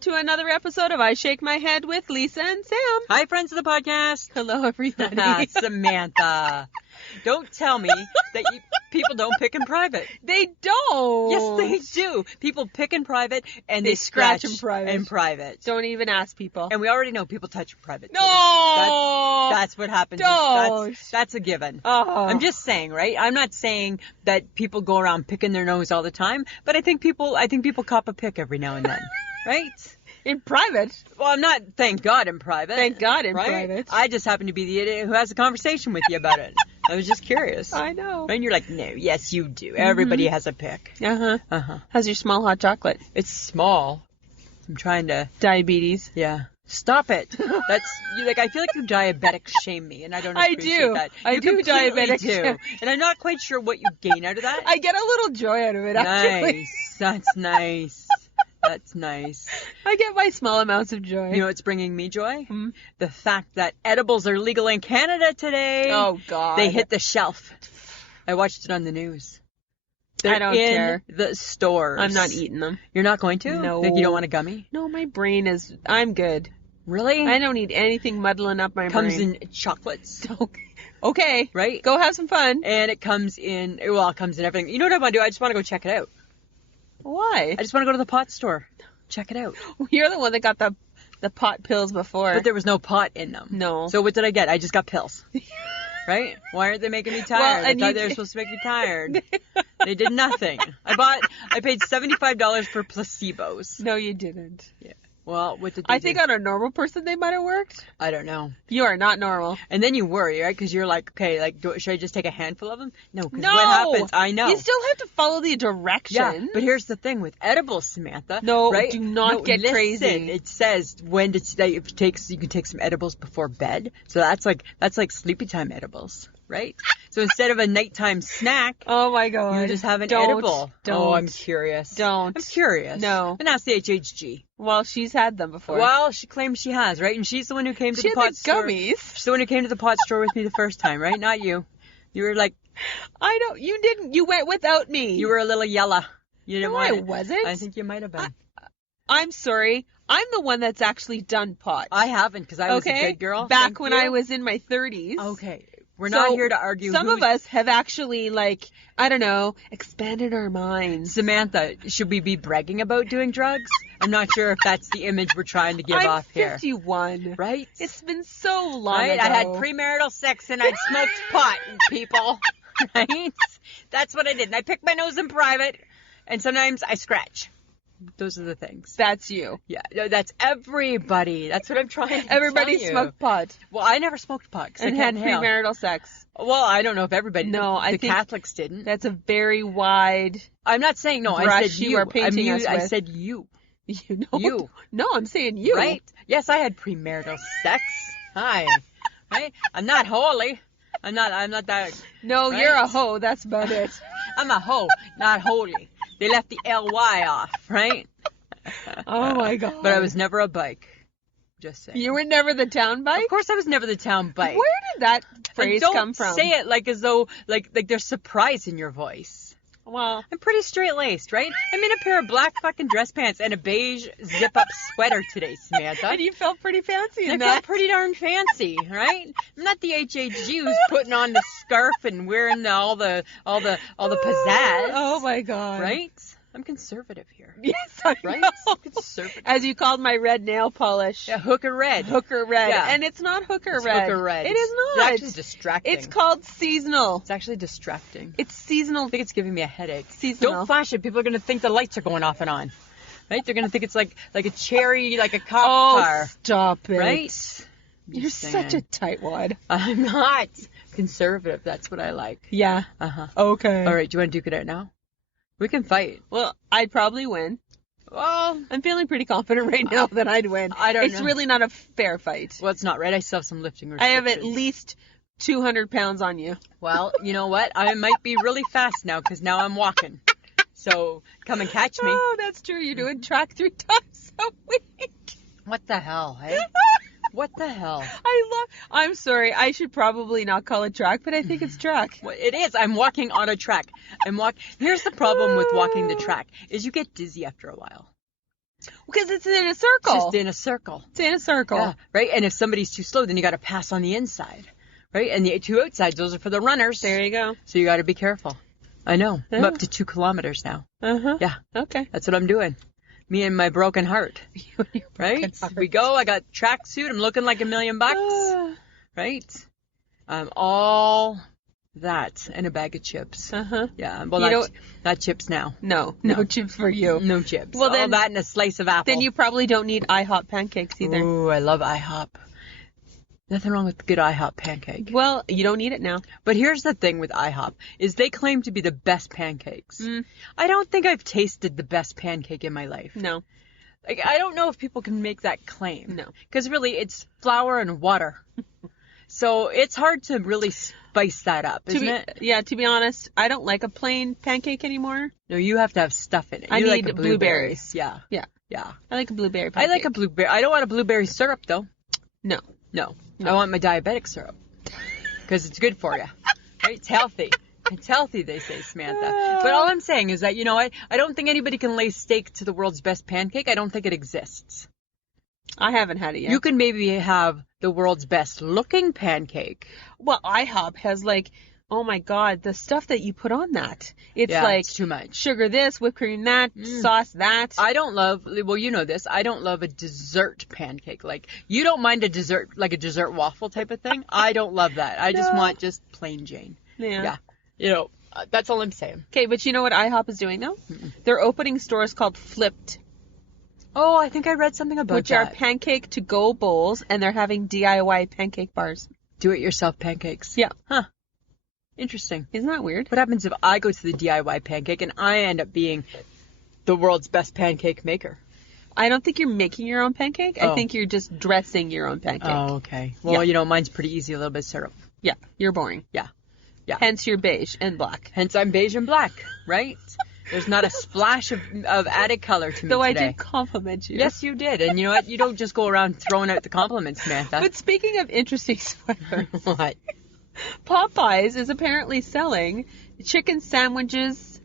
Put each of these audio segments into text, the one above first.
to another episode of I Shake My Head with Lisa and Sam. Hi, friends of the podcast. Hello, everybody. Samantha. Don't tell me that people don't pick in private. They don't. Yes, they do. People pick in private and they scratch in private. Don't even ask people. And we already know people touch in private. No. That's what happens. Don't. That's a given. Oh. I'm just saying, right? I'm not saying that people go around picking their nose all the time, but I think people cop a pick every now and then, right? In private? Well, I'm not, thank God, in private. Thank God in right? private. I just happen to be the idiot who has a conversation with you about it. I was just curious. I know. And you're like, no, yes, you do. Everybody has a pick. Uh-huh. Uh-huh. How's your small hot chocolate? It's small. I'm trying to... Diabetes. Yeah. Stop it. That's, I feel like you diabetic shame me, and I don't appreciate that. I do diabetic shame. And I'm not quite sure what you gain out of that. I get a little joy out of it, actually. Nice. That's nice. That's nice. I get my small amounts of joy. You know what's bringing me joy? Hmm? The fact that edibles are legal in Canada today. Oh, God. They hit the shelf. I watched it on the news. I don't care. The stores. I'm not eating them. You're not going to? No. Like you don't want a gummy? No, my brain is... I'm good. Really? I don't need anything muddling up my Comes brain. in chocolates. Okay. Right? Go have some fun. And it comes in everything. You know what I want to do? I just want to go check it out. Why? I just want to go to the pot store. Check it out. You're the one that got the pot pills before. But there was no pot in them. No. So what did I get? I just got pills. Right? Why aren't they making me tired? Well, I thought they were supposed to make me tired. They did nothing. I paid $75 for placebos. No, you didn't. Yeah. Well, what did they I do? think on a normal person they might have worked. I don't know. You are not normal. And then you worry, right? Because you're like, okay, should I just take a handful of them? No, because No! what happens? I know. You still have to follow the directions. Yeah, but here's the thing with edibles, Samantha. No, right? do not get listen, crazy. It says when you can take some edibles before bed. So that's like sleepy time edibles, right? So instead of a nighttime snack, oh my God, you just have an Don't. edible. Don't. Oh, I'm curious. Don't. I'm curious. No. And that's the HHG. Well, she's had them before. Well, she claims she has, right? And she's the one who came to she the had pot store. gummies. She's the one who came to the pot store with me the first time, right? Not you. You were like, I don't. You didn't. You went without me. you were a little yella. You didn't No, want I it. wasn't. I think you might have been. I'm sorry. I'm the one that's actually done pot. I haven't, because I was a good girl. Back when I was in my 30s. Okay. We're not here to argue. Some of us have actually, expanded our minds. Samantha, should we be bragging about doing drugs? I'm not sure if that's the image we're trying to give off here. I'm 51. Right? It's been so long right? ago. I had premarital sex and I smoked pot, people. Right? That's what I did. And I pick my nose in private, and sometimes I scratch. Those are the things. That's you. Yeah, no, that's everybody. That's what I'm trying to Everybody tell you. smoked pot. Well, I never smoked pot. And had premarital sex. Well, I don't know if everybody. No, I think think Catholics didn't. That's a very wide. I'm not saying no. I brush said you are painting us I with. said you. You know. You. No, I'm saying you. Right? Yes, I had premarital sex. Hi. Right? I'm not holy. I'm not that. No, right? you're a hoe. That's about it. I'm a hoe, not holy. They left the ly off, right? Oh my God. But I was never a bike. Just saying. You were never the town bike? Of course I was never the town bike. Where did that phrase come from? Don't say it like as though like there's surprise in your voice. Well, I'm pretty straight-laced, right? I'm in a pair of black fucking dress pants and a beige zip-up sweater today, Samantha. and you felt pretty fancy in I that. felt pretty darn fancy, right? I'm not the HHG who's putting on the scarf and wearing all the pizzazz. Oh my God. Right? I'm conservative here. Yes, I Right? know. Conservative. As you called my red nail polish. Yeah, hooker red. Hooker red. Yeah. And it's not hooker It's red. hooker red. It is It's not. actually distracting. It's called seasonal. It's actually distracting. It's seasonal. I think it's giving me a headache. Seasonal. Don't flash it. People are going to think the lights are going off and on. Right? They're going to think it's like a cherry, like a cop car. Stop it. Right? You're such a tightwad. I'm not. Conservative. That's what I like. Yeah. Uh-huh. Okay. All right. Do you want to duke it out now? We can fight. Well, I'd probably win. Well, I'm feeling pretty confident right now that I'd win. I don't know. It's really not a fair fight. well, it's not right. I still have some lifting I restrictions. have at least 200 pounds on you. Well, you know what? I might be really fast now because now I'm walking. So come and catch me. Oh, that's true. You're doing track 3 times a week. What the hell, hey? What the hell? I'm sorry. I should probably not call it track, but I think it's track. Well, it is. I'm walking on a track. Here's the problem with walking the track is you get dizzy after a while. Because it's in a circle. It's just in a circle. It's in a circle. Yeah, right? And if somebody's too slow, then you got to pass on the inside, right? And the two outsides, those are for the runners. There you go. So you got to be careful. I know. Yeah. I'm up to 2 kilometers now. Uh-huh. Yeah. Okay. That's what I'm doing. Me and my broken heart. Right? We go. I got tracksuit. I'm looking like $1 million. Right? All that and a bag of chips. Uh-huh. Yeah. Well, not chips now. No chips for you. No chips. Well, all then, that and a slice of apple. Then you probably don't need IHOP pancakes either. Ooh, I love IHOP. Nothing wrong with the good IHOP pancake. Well, you don't need it now. But here's the thing with IHOP, is they claim to be the best pancakes. I don't think I've tasted the best pancake in my life. No. Like, I don't know if people can make that claim. No. Because really, it's flour and water. So it's hard to really spice that up, isn't it? Yeah, to be honest, I don't like a plain pancake anymore. No, you have to have stuff in it. I You need like blueberries. Yeah. Yeah. Yeah. I like a blueberry pancake. I like a blueberry. I don't want a blueberry syrup, though. No. No. I want my diabetic syrup. Because it's good for you. Right? It's healthy. It's healthy, they say, Samantha. But all I'm saying is that, you know what? I don't think anybody can lay stake to the world's best pancake. I don't think it exists. I haven't had it yet. You can maybe have the world's best looking pancake. Well, IHOP has oh my God, the stuff that you put on that. It's it's too much. Sugar this, whipped cream that, sauce that. I don't love, well, you know this, I don't love a dessert pancake. Like, you don't mind a dessert, like a dessert waffle type of thing? I don't love that. I just want just plain Jane. Yeah. You know, that's all I'm saying. Okay, but you know what IHOP is doing now? They're opening stores called Flipped. Oh, I think I read something about which are pancake to-go bowls, and they're having DIY pancake bars. Do-it-yourself pancakes. Yeah. Huh. Interesting. Isn't that weird? What happens if I go to the DIY pancake and I end up being the world's best pancake maker? I don't think you're making your own pancake. I think you're just dressing your own pancake. Oh, okay. Well, you know, mine's pretty easy. A little bit of syrup. Yeah. You're boring. Yeah. Yeah. Hence you're beige and black. Hence I'm beige and black, right? There's not a splash of added color to me Though today. I did compliment you. Yes, you did. And you know what? You don't just go around throwing out the compliments, Samantha. But speaking of interesting sweaters, What? Popeyes is apparently selling chicken sandwiches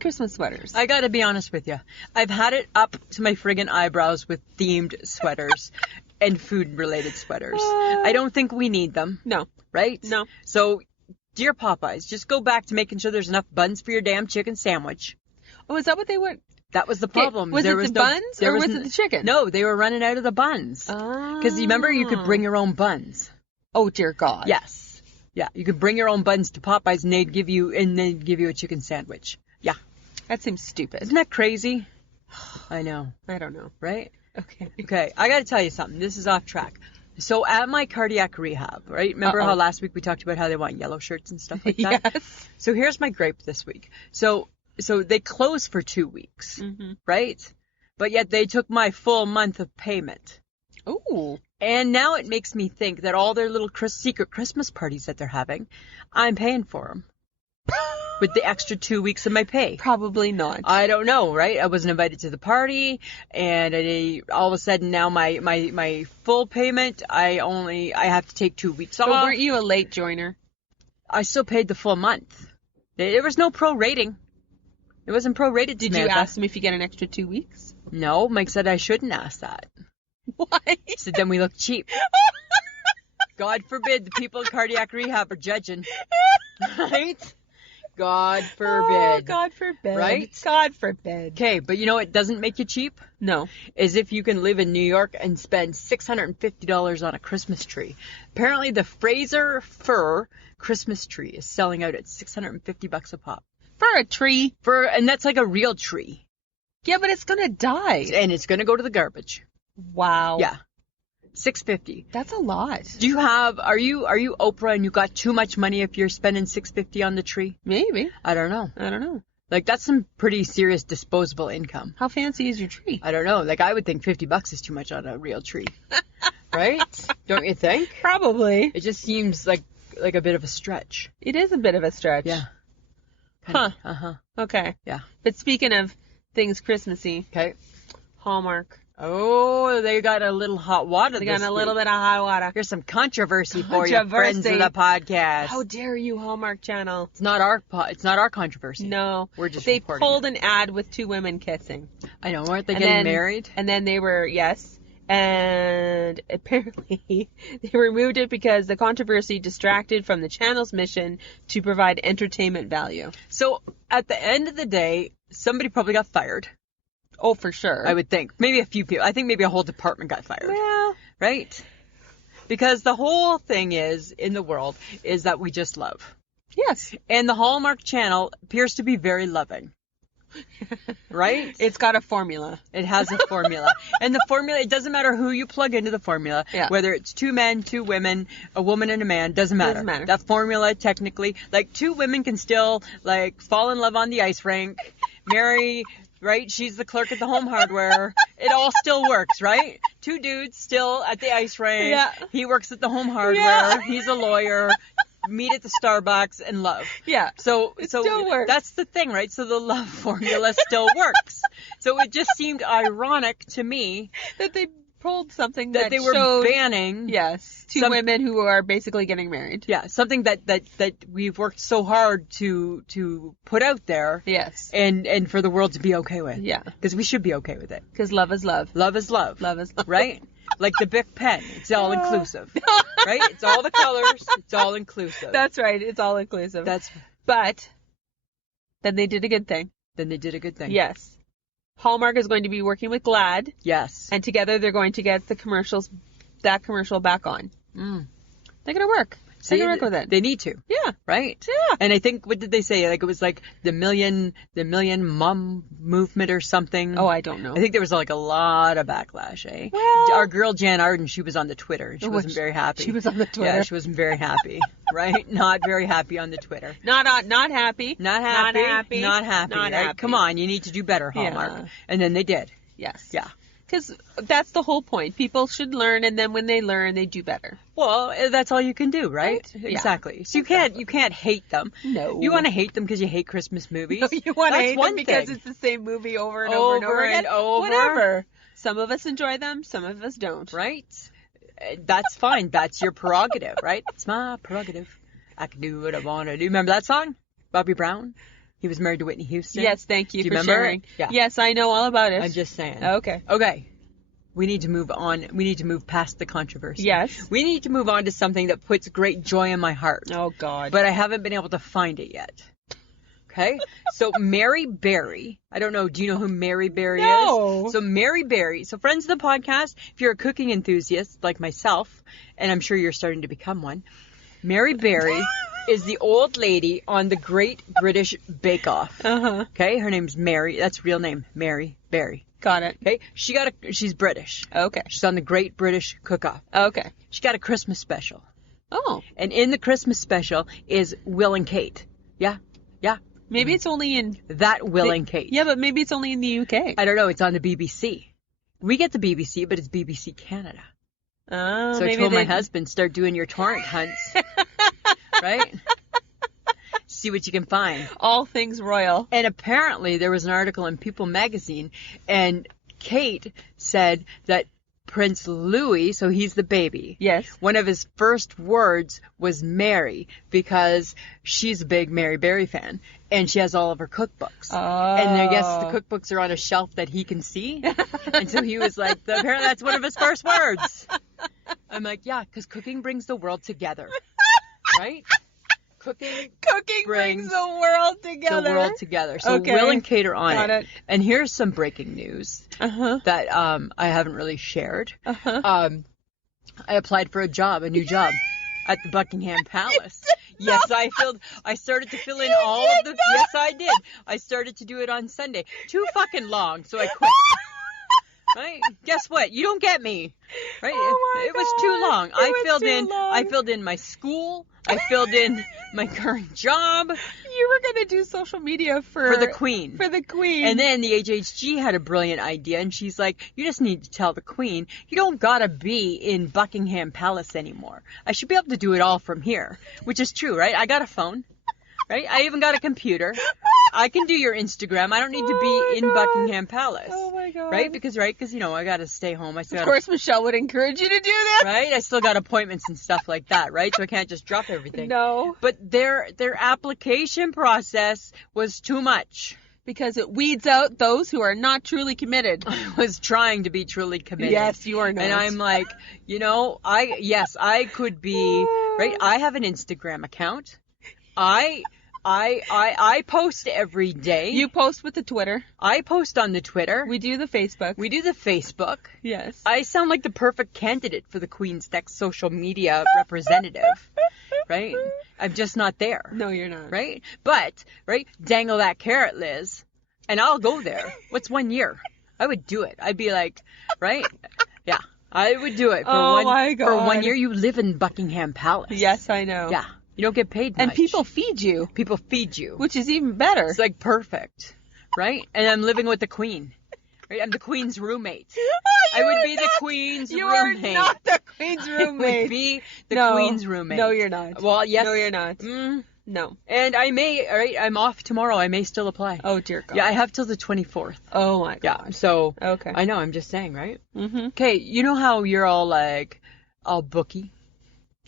Christmas sweaters. I gotta be honest with you. I've had it up to my friggin' eyebrows with themed sweaters and food-related sweaters. I don't think we need them. No. Right? No. So, dear Popeyes, just go back to making sure there's enough buns for your damn chicken sandwich. Oh, is that what they went? That was the problem. Was it the buns or was it the chicken? No, they were running out of the buns. Because remember, you could bring your own buns. Oh, dear God. Yes. Yeah, you could bring your own buns to Popeyes and they'd give you a chicken sandwich. Yeah. That seems stupid. Isn't that crazy? I know. I don't know. Right? Okay. Okay, I gotta tell you something. This is off track. So at my cardiac rehab, right? Remember how last week we talked about how they want yellow shirts and stuff like that? Yes. So here's my gripe this week. So they close for 2 weeks, right? But yet they took my full month of payment. Ooh. And now it makes me think that all their little secret Christmas parties that they're having, I'm paying for them. With the extra 2 weeks of my pay. Probably not. I don't know, right? I wasn't invited to the party, and all of a sudden now my full payment, I have to take 2 weeks off. But weren't you a late joiner? I still paid the full month. There was no prorating. It wasn't prorated. Did you ask them if you get an extra 2 weeks? No, Mike said I shouldn't ask that. Why? So then we look cheap. God forbid the people at cardiac rehab are judging. Right? God forbid. Oh, God forbid. Right? God forbid. Okay, but you know what doesn't make you cheap? No. Is if you can live in New York and spend $650 on a Christmas tree. Apparently the Fraser Fir Christmas tree is selling out at $650 a pop. For a tree. And that's like a real tree. Yeah, but it's going to die. And it's going to go to the garbage. Wow. Yeah. $650. That's a lot. Are you Oprah and you got too much money if you're spending $650 on the tree? Maybe. I don't know. Like, that's some pretty serious disposable income. How fancy is your tree? I don't know. Like, I would think $50 is too much on a real tree. Right? Don't you think? Probably. It just seems like a bit of a stretch. It is a bit of a stretch. Yeah. Huh. Okay. Yeah. But speaking of things Christmassy. Okay. Hallmark. Oh, they got a little hot water They this got a little week. bit of hot water. Here's some controversy for you, friends of the podcast. How dare you, Hallmark Channel? It's not our controversy. No. We're just They reporting pulled it. an ad with 2 women kissing. I know, weren't they And getting then- married? And then they were, yes. And apparently they removed it because the controversy distracted from the channel's mission to provide entertainment value. So, at the end of the day, somebody probably got fired. Oh, for sure. I would think. Maybe a few people. I think maybe a whole department got fired. Well, Right? Because the whole thing in the world, is that we just love. yes. And the Hallmark Channel appears to be very loving. Right? It's got a formula. It has a formula. And the formula, it doesn't matter who you plug into the formula. Yeah. Whether it's 2 men, 2 women, a woman and a man, doesn't matter. Doesn't matter. That formula, technically, like 2 women can still, like, fall in love on the ice rink, marry, right? She's the clerk at the home hardware. It all still works, right? 2 dudes still at the ice rink. Yeah. He works at the home hardware. Yeah. He's a lawyer. Meet at the Starbucks and love. Yeah. So still works. that's the thing, right? So the love formula still works. So it just seemed ironic to me That they pulled something that they were showed, banning. yes, 2 women who are basically getting married. Yeah, something that we've worked so hard to put out there, Yes. and for the world to be okay with. Yeah. Because we should be okay with it. Because love is love. Love is love. Love is love. Right? Like the Bic pen. It's all inclusive. Right? It's all the colors. It's all inclusive. That's right. It's all inclusive. That's But then they did a good thing. then they did a good thing. Yes. Hallmark is going to be working with GLAAD, Yes. and together they're going to get that commercial back on. Mm. They're going to work. They're going to work with it. They need to. Yeah. Right? Yeah. And I think, what did they say? Like, it was like the million mom movement or something. Oh, I don't know. I think there was like a lot of backlash, eh? Well- Our girl Jan Arden, she was on the Twitter. She wasn't very happy. She was on the Twitter. Yeah, she wasn't very happy. Right? Not very happy on the Twitter. Not happy. Not happy. Not happy. Not happy. Not right? happy. Come on, you need to do better, Hallmark. Yeah. And then they did. Yes. Yeah. Because that's the whole point. People should learn, and then when they learn, they do better. Well, that's all you can do, right? Right? Yeah. Exactly. So you can't hate them. No. You want to hate them because you hate Christmas movies. You want to That's hate one them because thing. it's the same movie over and Over over and over again. and over. Whatever. Some of us enjoy them. Some of us don't. Right? That's fine. That's your prerogative, right? It's my prerogative. I can do what I want to do. Remember that song? Bobby Brown? He was married to Whitney Houston. Yes, thank you Do you for remember sharing. it? Yeah. Yes, I know all about it. I'm just saying. Okay. Okay. We need to move on. We need to move past the controversy. Yes. We need to move on to something that puts great joy in my heart. Oh, God. But I haven't been able to find it yet. Okay? So Mary Berry, I don't know, do you know who Mary Berry No. is? So Mary Berry, so friends of the podcast, if you're a cooking enthusiast like myself, and I'm sure you're starting to become one, Mary Berry is the old lady on the Great British Bake Off. Uh-huh. Okay? Her name's Mary. That's real name. Mary Berry. Got it. Okay? She's British. Okay. She's on the Great British Cook-Off. Okay. She got a Christmas special. Oh. And in the Christmas special is Will and Kate. Yeah? Yeah. Maybe it's only in... That Will and Kate. Yeah, but maybe it's only in the UK. I don't know. It's on the BBC. We get the BBC, but it's BBC Canada. Oh, So I maybe told my they... husband, start doing your torrent hunts. Right? See what you can find. All things royal. And apparently there was an article in People magazine, and Kate said that Prince Louis, so he's the baby. Yes. One of his first words was Mary, because she's a big Mary Berry fan, and she has all of her cookbooks. Oh. And I guess the cookbooks are on a shelf that he can see. And so he was like, apparently that's one of his first words. I'm like, yeah, because cooking brings the world together. Right? Cooking brings the world together. the world together. So Okay. Will and Kate are on Got it. And here's some breaking news Uh-huh. that I haven't really shared. Uh-huh. I applied for a new job at the Buckingham Palace. Yes, I started to fill in all of the, yes, I did. I started to do it on Sunday. Too fucking long, so I quit. Right? Guess what? You don't get me. Right? Oh my it was too God. long. It I was filled too in long. I filled in my school. I filled in my current job You were going to do social media for for the Queen. For the Queen. And then the HHG had a brilliant idea, and she's like, you just need to tell the Queen, you don't gotta be in Buckingham Palace anymore. I should be able to do it all from here. Which is true, right? I got a phone. right? I even got a computer. I can do your Instagram. I don't need to be in Buckingham Palace. Oh my God. Right? Because you know, I got to stay home. I still Of course, Michelle would encourage you to do that. right? I still got appointments and stuff like that, right? So I can't just drop everything. No. But their application process was too much. Because it weeds out those who are not truly committed. I was trying to be truly committed. Yes, you are not. And I'm like, you know, I could be, right? I have an Instagram account. I post every day. You post with the Twitter. I post on the Twitter. We do the Facebook. We do the Facebook. Yes. I sound like the perfect candidate for the Queen's next social media representative, right? I'm just not there. No, you're not. Right? But, right, dangle that carrot, Liz, and I'll go there. What's 1 year? I would do it. I'd be like, right? Yeah, I would do it. My God. For 1 year, you live in Buckingham Palace. Yes, I know. Yeah. You don't get paid much. And people feed you. People feed you. Which is even better. It's like perfect, right? And I'm living with the Queen. Right? I'm the Queen's roommate. I would be the Queen's roommate. You are not the Queen's roommate. I would be the Queen's roommate. No, you're not. Well, yes. No, you're not. No. And I may, all right, I'm off tomorrow. I may still apply. Oh, dear God. Yeah, I have till the 24th. Oh, my God. Yeah, so. Okay. I know, I'm just saying, right? Mm-hmm. Okay, you know how you're all like, all booky?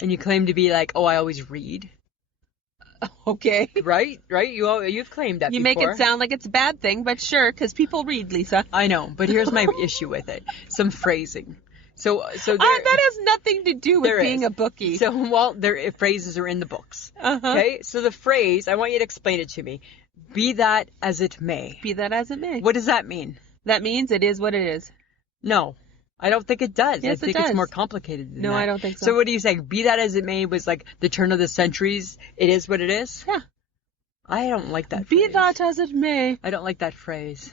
And you claim to be like, oh, I always read. Okay. Right? You've claimed that You before. make it sound like it's a bad thing, but sure, because people read, Lisa. I know, but here's my issue with it. Some phrasing. So there, that has nothing to do with there being is. a bookie. So, well, phrases are in the books. Uh-huh. Okay? So the phrase, I want you to explain it to me. Be that as it may. Be that as it may. What does that mean? That means it is what it is. No. I don't think it does. Yes, I think it does. it's more complicated than that. No, I don't think so. So what do you say? Be that as it may was like the turn of the centuries. It is what it is? Yeah. I don't like that Be phrase. that as it may. I don't like that phrase.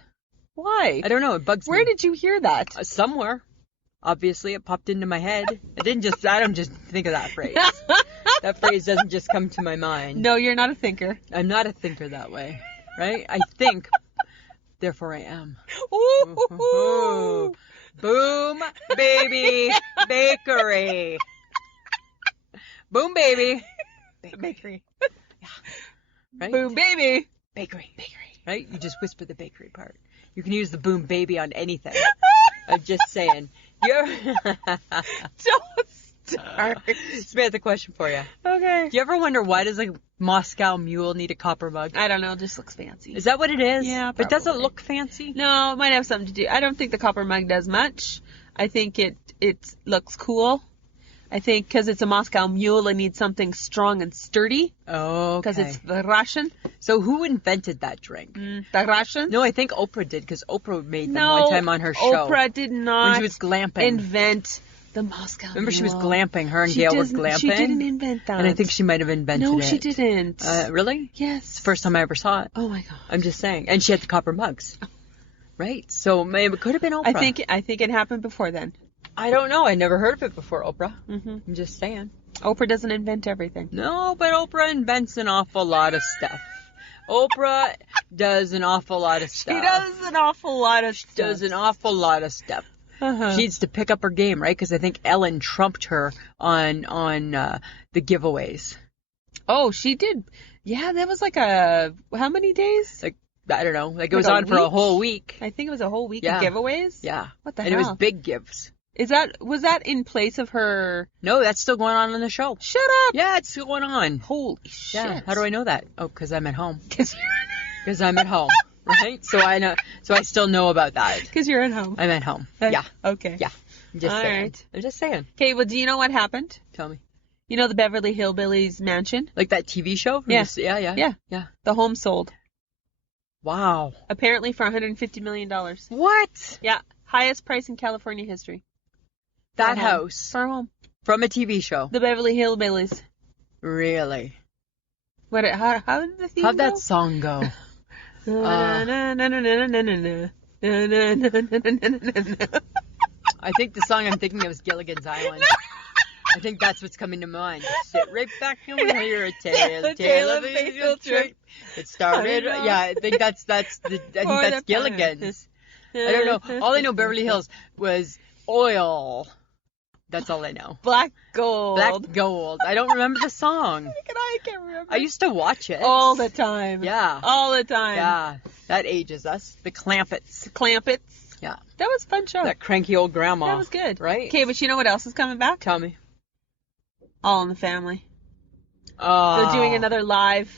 Why? I don't know. It bugs me. Where did you hear that? Somewhere. Obviously, it popped into my head. I don't just think of that phrase. That phrase doesn't just come to my mind. No, you're not a thinker. I'm not a thinker that way. Right? I think, therefore I am. Ooh. Boom, baby, bakery. Boom, baby. Bakery. Yeah. Right? Boom, baby. Bakery. Right? You just whisper the bakery part. You can use the boom, baby on anything. I'm just saying. Don't start. Samantha, question for you. Okay. Do you ever wonder why does a Moscow mule need a copper mug? I don't know. It just looks fancy. Is that what it is? Yeah, But does it probably. look fancy? No, it might have something to do. I don't think the copper mug does much. I think it looks cool. I think because it's a Moscow mule, it needs something strong and sturdy. Oh, okay. Because it's the Russian. So who invented that drink? The Russian? No, I think Oprah did because Oprah made them No, one time on her show. Oprah did not When she was glamping. invent the Moscow Remember she was mule. glamping. Her and She Gail were doesn't- glamping. She didn't invent that. And I think she might have invented it. No, she didn't. Really? Yes. It's the first time I ever saw it. Oh my God. I'm just saying. And she had the copper mugs. Right? So maybe it could have been Oprah. I think it happened before then. I don't know. I never heard of it before, Oprah. Mm-hmm. I'm just saying. Oprah doesn't invent everything. No, but Oprah invents an awful lot of stuff. Oprah does an awful lot of stuff. She does an awful lot of stuff. Does an awful lot of stuff. Uh-huh. She needs to pick up her game, right? Because I think Ellen trumped her on the giveaways. Oh, she did. Yeah, that was like how many days? Like, I don't know. Like it Like was a on for a week? whole week. I think it was a whole week Yeah. of giveaways. Yeah. What the and hell? it was big gives. Was that in place of her? No, that's still going on the show. Shut up. Yeah, it's still going on. Holy shit. Yeah. How do I know that? Oh, because I'm at home. Because Because I'm at home. Right? So I know. So I still know about that. you're at home. I'm at home. Yeah. Okay. Yeah. I'm just All saying. right. I'm just saying. Okay, well, do you know what happened? Tell me. You know the Beverly Hillbillies mansion? Like that TV show? Yeah. Yeah. The home sold. Wow. Apparently for $150 million. What? Yeah. Highest price in California history. That For a home. house. For a home. From a TV show. The Beverly Hillbillies. Really? How did the theme How'd that go? song go? I think the song I'm thinking of is Gilligan's Island. I think that's what's coming to mind. Sit right back and we'll hear a tale of a field trip. It started. Yeah, I think that's Gilligan's. I don't know. All I know Beverly Hills was oil. That's all I know. Black Gold. Black Gold. I don't remember the song. I can't remember. I used to watch it. All the time. Yeah. All the time. Yeah. That ages us. The Clampets. Clampets. Yeah. That was a fun show. That cranky old grandma. That was good. Right? Okay, but you know what else is coming back? Tell me. All in the Family. They're doing another live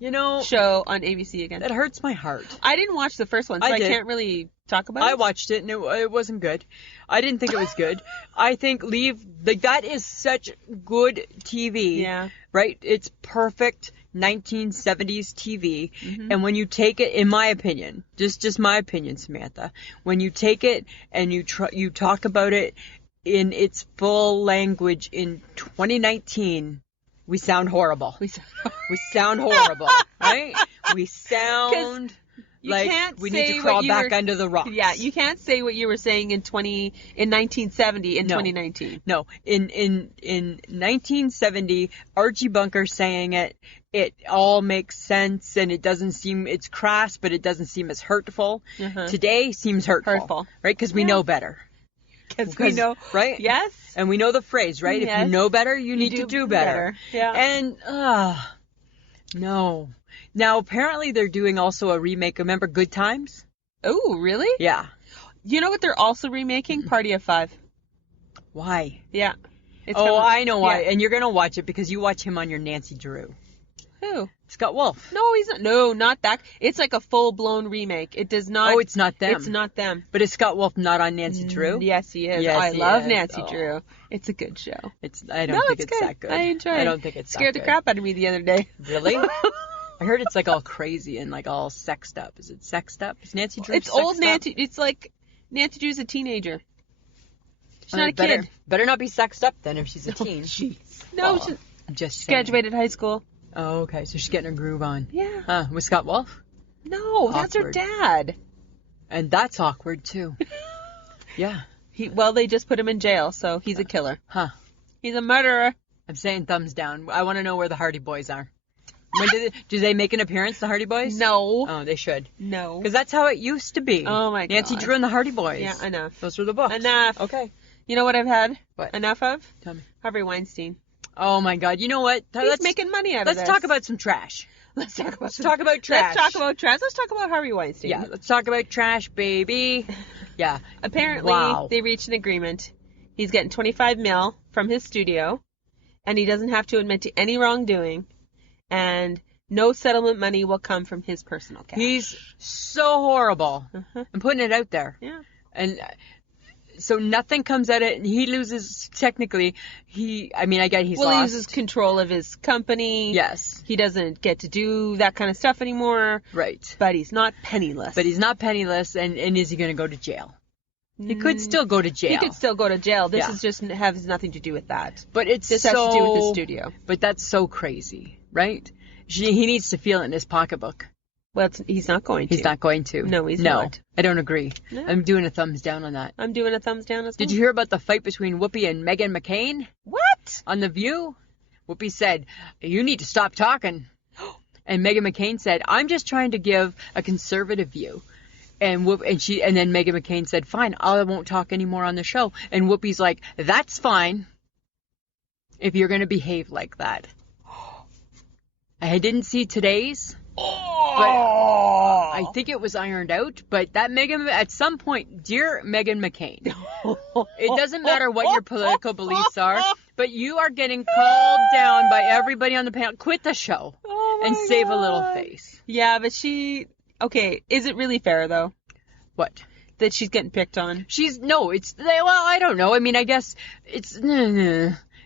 show on ABC again. That hurts my heart. I didn't watch the first one, so I can't really talk about it. I watched it, and it wasn't good. I didn't think it was good. I think that is such good TV. Yeah. Right? It's perfect 1970s TV. Mm-hmm. And when you take it, in my opinion, just my opinion, Samantha, when you take it and you talk about it in its full language in 2019, we sound horrible. We sound horrible, right? We sound like we need to crawl back under the rocks. Yeah, you can't say what you were saying in 1970 in 2019. No, in 1970, Archie Bunker saying it all makes sense, and it's crass, but it doesn't seem as hurtful. Uh-huh. Today seems hurtful, right? Because we know better. Because we know, right? Yes. And we know the phrase, right? Yes. If you know better, you need to do better. Yeah. And, no. Now, apparently they're doing also a remake. Remember Good Times? Oh, really? Yeah. You know what they're also remaking? Party of Five. Why? Yeah. I know why. Yeah. And you're going to watch it because you watch him on your Nancy Drew. Who? Scott Wolf. No, he's not. No, not that. It's like a full-blown remake. It does not. Oh, it's not them. It's not them. But is Scott Wolf not on Nancy Drew? Yes, he is. Yes, I love is. Nancy Drew. It's a good show. I don't think it's good. that good. I enjoy it. I don't think it's Scared that the good. crap out of me the other day. Really? I heard it's like all crazy and like all sexed up. Is it sexed up? Is Nancy Drew It's sexed old Nancy. Up? It's like Nancy Drew's a teenager. She's not a kid. Better not be sexed up then if she's a teen. Jeez. No, she graduated high school. Oh, okay. So she's getting her groove on. Yeah. Huh. With Scott Wolf? No, that's her dad. And that's awkward too. Yeah. They just put him in jail, so he's a killer. Huh. He's a murderer. I'm saying thumbs down. I want to know where the Hardy Boys are. When do they make an appearance, the Hardy Boys? No. Oh, they should. No. Because that's how it used to be. Oh, my God. Nancy Drew and the Hardy Boys. Yeah, enough. Those were the books. Enough. Okay. You know what I've had What? enough of? Tell me. Harvey Weinstein. Oh, my God. You know what? He's making money out of this. Let's talk about some trash. Let's talk about trash. Let's talk about trash. Let's talk about Harvey Weinstein. Yeah, let's talk about trash, baby. Yeah. Apparently, they reached an agreement. He's getting $25 million from his studio, and he doesn't have to admit to any wrongdoing, and no settlement money will come from his personal cash. He's so horrible. Uh-huh. I'm putting it out there. Yeah. And so nothing comes at it, and he loses, technically, I get he's lost. He loses control of his company. Yes. He doesn't get to do that kind of stuff anymore. Right. But he's not penniless. And is he going to go to jail? He could still go to jail. He could still go to jail. This is just has nothing to do with that. But this has to do with the studio. But that's so crazy, right? He needs to feel it in his pocketbook. Well, he's not going to. He's not going to. No, he's not. I don't agree. No. I'm doing a thumbs down on that. I'm doing a thumbs down as well. Did you hear about the fight between Whoopi and Meghan McCain? What? On The View? Whoopi said, "You need to stop talking." And Meghan McCain said, "I'm just trying to give a conservative view." And then Meghan McCain said, "Fine, I won't talk anymore on the show." And Whoopi's like, "That's fine if you're going to behave like that." I didn't see today's, but I think it was ironed out. But that at some point, dear Meghan McCain, it doesn't matter what your political beliefs are, but you are getting called down by everybody on the panel. Quit the show and save a little face. Yeah, but okay, is it really fair, though? What? That she's getting picked on? I don't know. I mean, I guess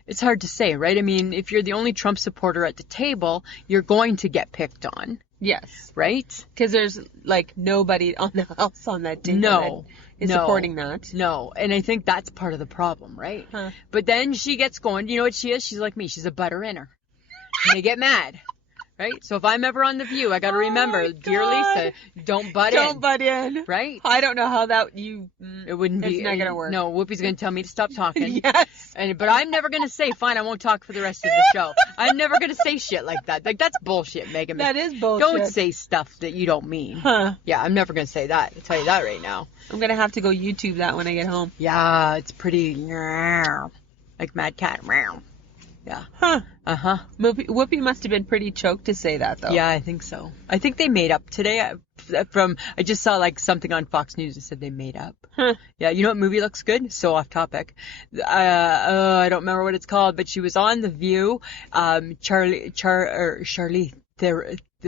it's hard to say, right? I mean, if you're the only Trump supporter at the table, you're going to get picked on. Yes. Right? Because there's, nobody else on that table that is supporting that. No. And I think that's part of the problem, right? But then she gets going. You know what she is? She's like me. She's a butter inner. They get mad. Right? So if I'm ever on The View, I got to remember, dear Lisa, don't butt in. Don't butt in. Right? I don't know how that It wouldn't be. It's not going to work. No, Whoopi's going to tell me to stop talking. Yes. But I'm never going to say, fine, I won't talk for the rest of the show. I'm never going to say shit like that. Like, that's bullshit, Megan. That is bullshit. Don't say stuff that you don't mean. Huh. Yeah, I'm never going to say that. I'll tell you that right now. I'm going to have to go YouTube that when I get home. Yeah, it's pretty like Mad Cat. Yeah. Huh. Uh-huh. Whoopi must have been pretty choked to say that, though. Yeah, I think so. I think they made up today. I just saw like something on Fox News that said they made up. Huh. Yeah, you know what movie looks good? So off topic. I don't remember what it's called, but she was on The View. Charlize,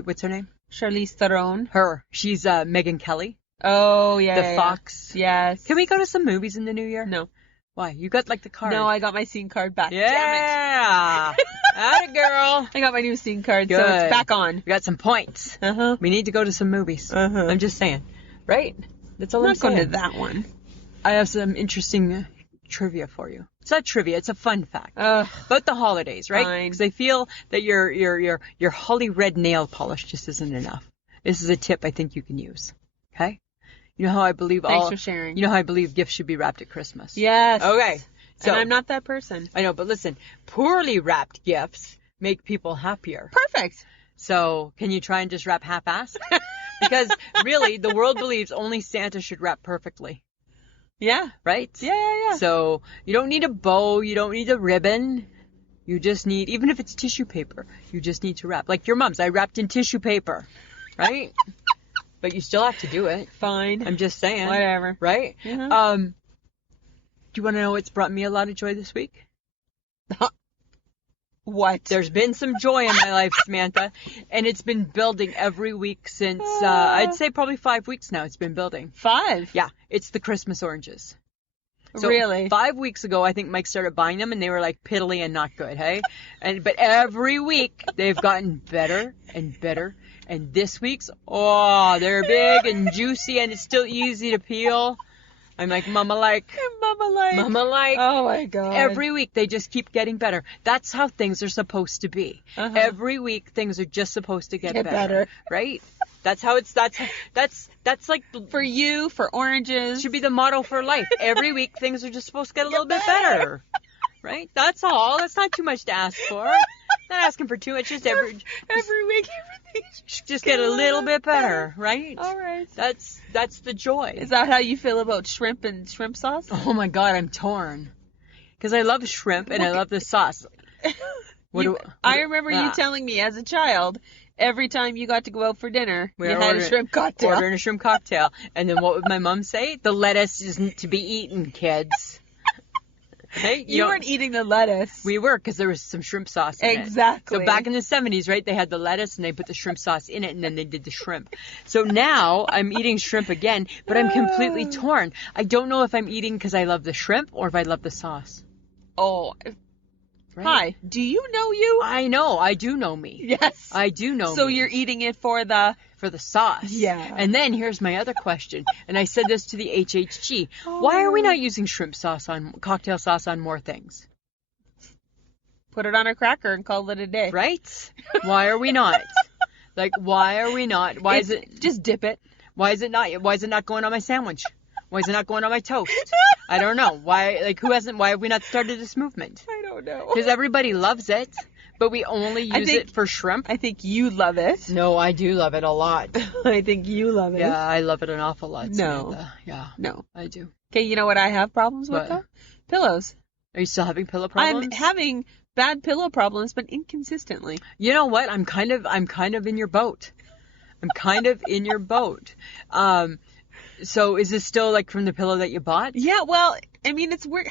what's her name? Charlize Theron. Her. She's Megyn Kelly. Oh, yeah. The Fox. Yes. Can we go to some movies in the new year? No. Why? You got like the card. No, I got my scene card back. Yeah. Atta girl. I got my new scene card, Good. so it's back on. We got some points. Uh-huh. We need to go to some movies. Uh-huh. I'm just saying. Right? That's all I'm I'm not going saying. to that one. I have some interesting trivia for you. It's not trivia, it's a fun fact. Ugh. About the holidays, right? Fine. Because I feel that your holly red nail polish just isn't enough. This is a tip I think you can use. Okay? You know how I believe Thanks for sharing. You know how I believe gifts should be wrapped at Christmas. Yes. Okay. So, and I'm not that person. I know, but listen, poorly wrapped gifts make people happier. Perfect. So, can you try and just wrap half-assed? Because really, the world believes only Santa should wrap perfectly. Yeah. Right? Yeah. So, you don't need a bow, you don't need a ribbon. You just need, even if it's tissue paper, you just need to wrap. Like your mom's, I wrapped in tissue paper. Right? But you still have to do it. Fine. I'm just saying. Whatever. Right? Mm-hmm. Do you want to know what's brought me a lot of joy this week? What? There's been some joy in my life, Samantha, and it's been building every week since, I'd say probably 5 weeks now it's been building. 5? Yeah, it's the Christmas oranges. So really? 5 weeks ago, I think Mike started buying them, and they were like piddly and not good, hey? But every week, they've gotten better and better. And this week's, they're big and juicy, and it's still easy to peel. I'm like, Mama like. Oh my God. Every week they just keep getting better. That's how things are supposed to be. Uh-huh. Every week things are just supposed to get better. Right? That's like for you, for oranges. Should be the motto for life. Every week things are just supposed to get a little bit better. Right? That's all. That's not too much to ask for. Not asking for too much. Just every week everything just get a little bit better, right? All right. That's the joy. Is that how you feel about shrimp and shrimp sauce? Oh my God, I'm torn. Because I love shrimp and I love the sauce. I remember you telling me as a child, every time you got to go out for dinner, you had a shrimp cocktail. Ordering a shrimp cocktail. And then what would my mom say? The lettuce isn't to be eaten, kids. Hey, you weren't eating the lettuce. We were, because there was some shrimp sauce in it. Exactly. So back in the 70s, right, they had the lettuce and they put the shrimp sauce in it and then they did the shrimp. So now I'm eating shrimp again, but I'm completely torn. I don't know if I'm eating because I love the shrimp or if I love the sauce. Oh. Right? Hi. Do you know you? I know. I do know me. Yes. I do know me. So you're eating it for the sauce. Yeah. And then here's my other question. And I said this to the HHG. Why are we not using shrimp sauce cocktail sauce on more things? Put it on a cracker and call it a day. Right? Why are we not? Like, why are we not? Why is it just dip it? Why is it not going on my sandwich? Why is it not going on my toast? I don't know. Why have we not started this movement? I don't know. Because everybody loves it. But we only use it for shrimp. I think you love it. No, I do love it a lot. I think you love it. Yeah, I love it an awful lot, No. Samantha. Yeah. No. I do. Okay, you know what I have problems with, though? Pillows. Are you still having pillow problems? I'm having bad pillow problems, but inconsistently. You know what? I'm kind of in your boat. So is this still like from the pillow that you bought? Yeah, well, I mean, it's weird.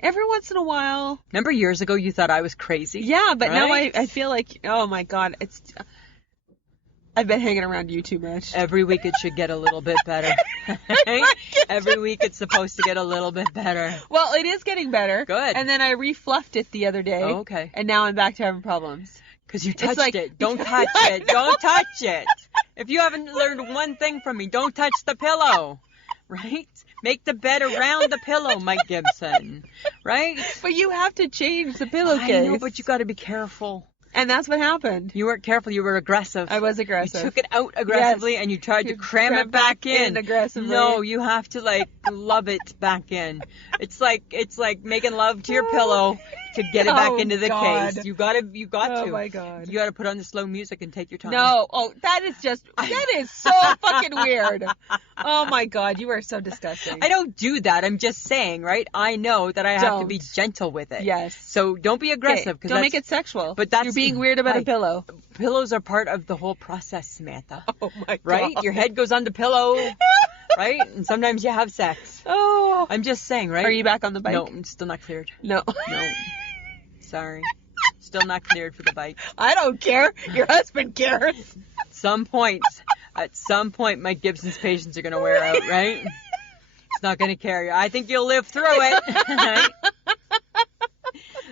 Every once in a while. Remember years ago you thought I was crazy? Yeah, but right? now I feel like, oh my God, I've been hanging around you too much. Every week it should get a little bit better. Every week it's supposed to get a little bit better. Well, it is getting better. Good. And then I refluffed it the other day. Oh, okay. And now I'm back to having problems. Because you touched it. Don't touch it. Don't touch it. If you haven't learned one thing from me, don't touch the pillow. Right? Make the bed around the pillow, Mike Gibson. Right? But you have to change the pillowcase. I know, but you got to be careful. And that's what happened. You weren't careful. You were aggressive. I was aggressive. You took it out aggressively and you tried to cram it back in. Aggressively. No, you have to like love it back in. It's like making love to your pillow to get it back into the case. You got to. Oh my God. You got to put on the slow music and take your time. No. Oh, that is so fucking weird. Oh my God, you are so disgusting. I don't do that. I'm just saying, right? I know that I have to be gentle with it. Yes. So don't be aggressive. Don't make it sexual. But that's you're being weird about a pillow. Pillows are part of the whole process, Samantha. Oh my God. Right? Your head goes on the pillow, right? And sometimes you have sex. Oh. I'm just saying, right? Are you back on the bike? No, I'm still not cleared. No. No. Sorry. Still not cleared for the bike. I don't care. Your husband cares. At some point, Mike Gibson's patience are going to wear out, right? It's not going to carry you. I think you'll live through it. Right?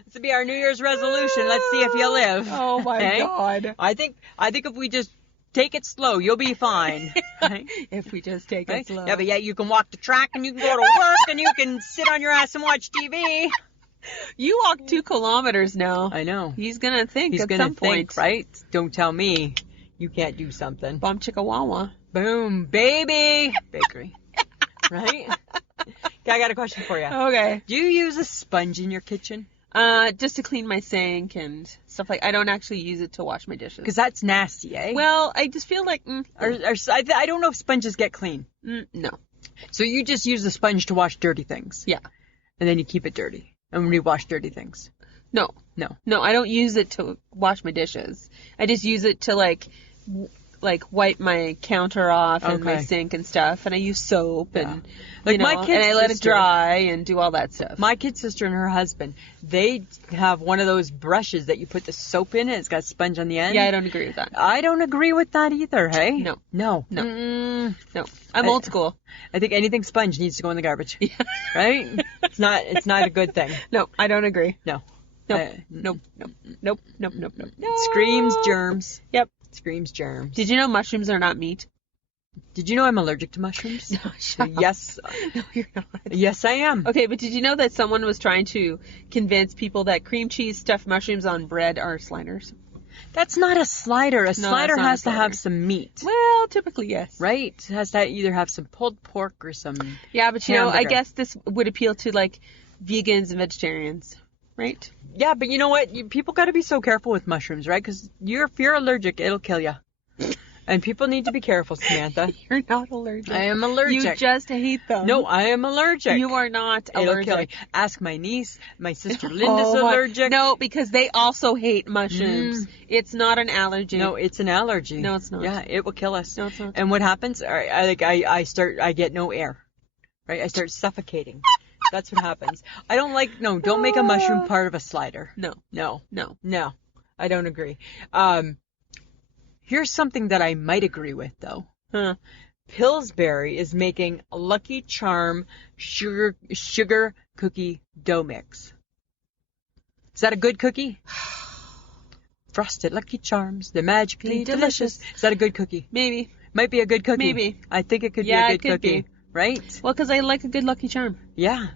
This will be our New Year's resolution. Let's see if you live. Oh my God. I think if we just take it slow, you'll be fine. Right? If we just take it slow. Yeah, but you can walk the track and you can go to work and you can sit on your ass and watch TV. You walk 2 kilometers now. I know. He's gonna think He's at gonna some think, point. right? Don't tell me you can't do something. Bomb chicka wawa. Boom, baby. Bakery. Right? Okay, I got a question for you. Okay. Do you use a sponge in your kitchen? Just to clean my sink and stuff like. I don't actually use it to wash my dishes. Because that's nasty, eh? Well, I just feel like. I don't know if sponges get clean. No. So you just use the sponge to wash dirty things. Yeah. And then you keep it dirty. And rewash dirty things. No. I don't use it to wash my dishes. I just use it to like wipe my counter off and my sink and stuff. And I use soap and my kid's and I let it sister, dry and do all that stuff. My kid sister and her husband, they have one of those brushes that you put the soap in and it's got a sponge on the end. Yeah, I don't agree with that. I don't agree with that either, hey? No. No. No. I'm old school. I think anything sponge needs to go in the garbage. Yeah. Right? It's not a good thing. No, I don't agree. No. Nope. Screams germs. Yep. Screams germs. Did you know mushrooms are not meat? Did you know I'm allergic to mushrooms? No, shut up. Yes. No, you're not. Yes, I am. Okay, but did you know that someone was trying to convince people that cream cheese stuffed mushrooms on bread are sliders? That's not a slider. A slider has to have some meat. Well, typically, yes. Right? It has to either have some pulled pork or some Yeah, but hamburger. I guess this would appeal to, like, vegans and vegetarians, right? Yeah, but you know what? People got to be so careful with mushrooms, right? Because if you're allergic, it'll kill you. And people need to be careful, Samantha. You're not allergic. I am allergic. You just hate them. No, I am allergic. You are not It'll allergic. kill me. Ask my niece. My sister Linda's allergic. No, because they also hate mushrooms. It's not an allergy. No, it's an allergy. No, it's not. Yeah, it will kill us. No, it's not. And what happens? I get no air. Right? I start suffocating. That's what happens. I don't don't make a mushroom part of a slider. No. No. I don't agree. Here's something that I might agree with, though. Huh. Pillsbury is making a Lucky Charm sugar cookie dough mix. Is that a good cookie? Frosted Lucky Charms, they're magically delicious. Is that a good cookie? Maybe. Might be a good cookie. Maybe. I think it could be a good cookie. Be. Right? Well, because I like a good Lucky Charm. Yeah.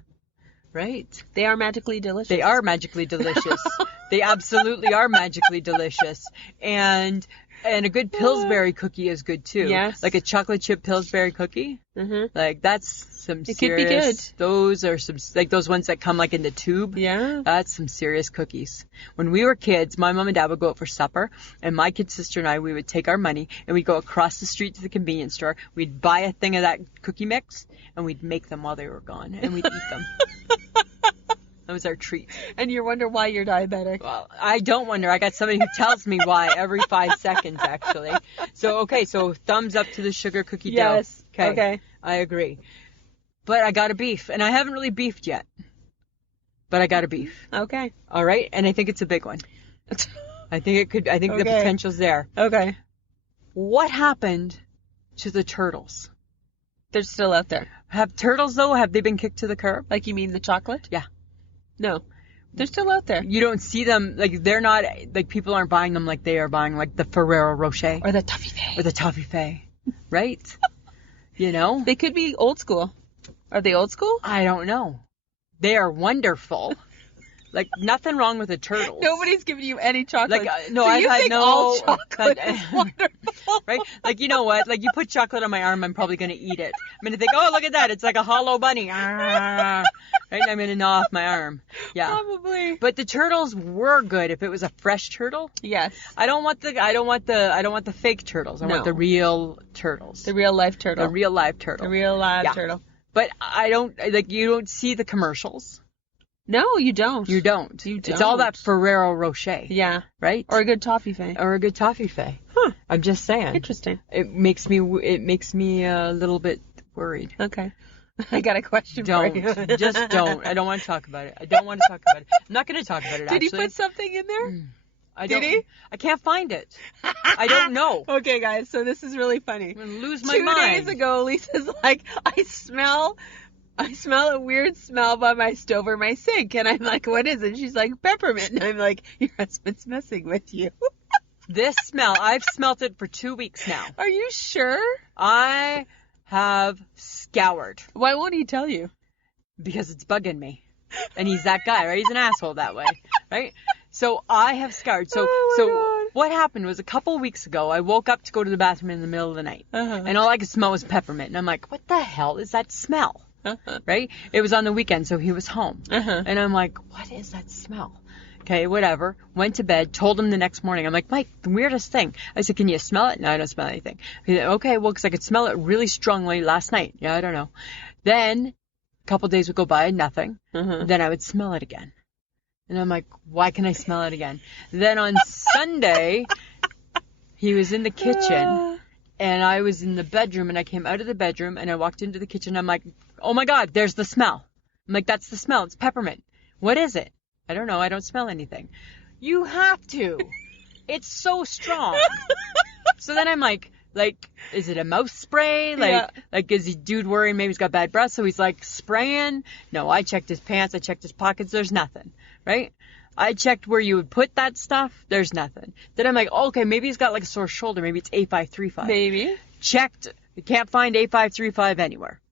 Right. They are magically delicious. They are magically delicious. They absolutely are magically delicious. And a good Pillsbury cookie is good too. Yes. Like a chocolate chip Pillsbury cookie. Mm-hmm. Like that's some it serious. Could be good. Those are some like those ones that come like in the tube. Yeah. That's some serious cookies. When we were kids, my mom and dad would go out for supper, and my kid sister and I, we would take our money and we'd go across the street to the convenience store. We'd buy a thing of that cookie mix and we'd make them while they were gone, and we'd eat them. That was our treat. And you wonder why you're diabetic. Well, I don't wonder. I got somebody who tells me why every 5 seconds, actually. So thumbs up to the sugar cookie dough. Yes. Okay. I agree. But I got a beef, and I haven't really beefed yet. But I got a beef. Okay. All right? And I think it's a big one. I think the potential's there. Okay. What happened to the turtles? They're still out there. Have turtles, though, have they been kicked to the curb? Like, you mean the chocolate? Yeah. No. They're still out there. You don't see them, like, they're not, like, people aren't buying them like they are buying, like, the Ferrero Rocher. Or the Toffee-Fay. Or the Toffee-Fay. Right? You know? They could be old school. Are they old school? I don't know. They are wonderful. Like, nothing wrong with the turtles. Nobody's giving you any chocolate. Like, no, so I've you had think no. all chocolate is wonderful. Right? Like, you know what? Like, you put chocolate on my arm, I'm probably going to eat it. I'm going to think, oh, look at that. It's like a hollow bunny. Right? I'm going to gnaw off my arm. Yeah. Probably. But the turtles were good if it was a fresh turtle. Yes. I don't want the fake turtles. I want the real turtles. The real life turtle. The real live turtle. The real live turtle. But you don't see the commercials. No, you don't. You don't. It's all that Ferrero Rocher. Yeah. Right? Or a good toffee fay. Huh. I'm just saying. Interesting. It makes me a little bit worried. Okay. I got a question for you. Just don't. I don't want to talk about it. I don't want to talk about it. I'm not going to talk about it, Did actually. he put something in there? Did he? I can't find it. I don't know. Okay, guys, so this is really funny. I'm going to lose my mind. 2 days ago, Lisa's like, I smell a weird smell by my stove or my sink. And I'm like, what is it? She's like, peppermint. And I'm like, your husband's messing with you. This smell, I've smelt it for 2 weeks now. Are you sure? I have scoured. Why won't he tell you? Because it's bugging me. And he's that guy, right? He's an asshole that way, right? So I have scoured. So what happened was a couple weeks ago, I woke up to go to the bathroom in the middle of the night. And all I could smell was peppermint. And I'm like, what the hell is that smell? Right? It was on the weekend, so he was home. And I'm like, what is that smell? Okay, whatever. Went to bed, told him the next morning. I'm like, Mike, the weirdest thing. I said, can you smell it? No, I don't smell anything. He's like, okay, well, because I could smell it really strongly last night. Yeah, I don't know. Then a couple days would go by, nothing. Then I would smell it again. And I'm like, why can I smell it again? Then on Sunday, he was in the kitchen. And I was in the bedroom, and I came out of the bedroom, and I walked into the kitchen. I'm like, oh, my God, there's the smell. I'm like, that's the smell. It's peppermint. What is it? I don't know. I don't smell anything. You have to. It's so strong. So then I'm like, is it a mouth spray? Like, is he dude worrying maybe he's got bad breath? So he's like spraying. No, I checked his pants. I checked his pockets. There's nothing. Right? I checked where you would put that stuff. There's nothing. Then I'm like, okay, maybe he's got like a sore shoulder. Maybe it's A535. Maybe. Checked. You can't find A535 anywhere.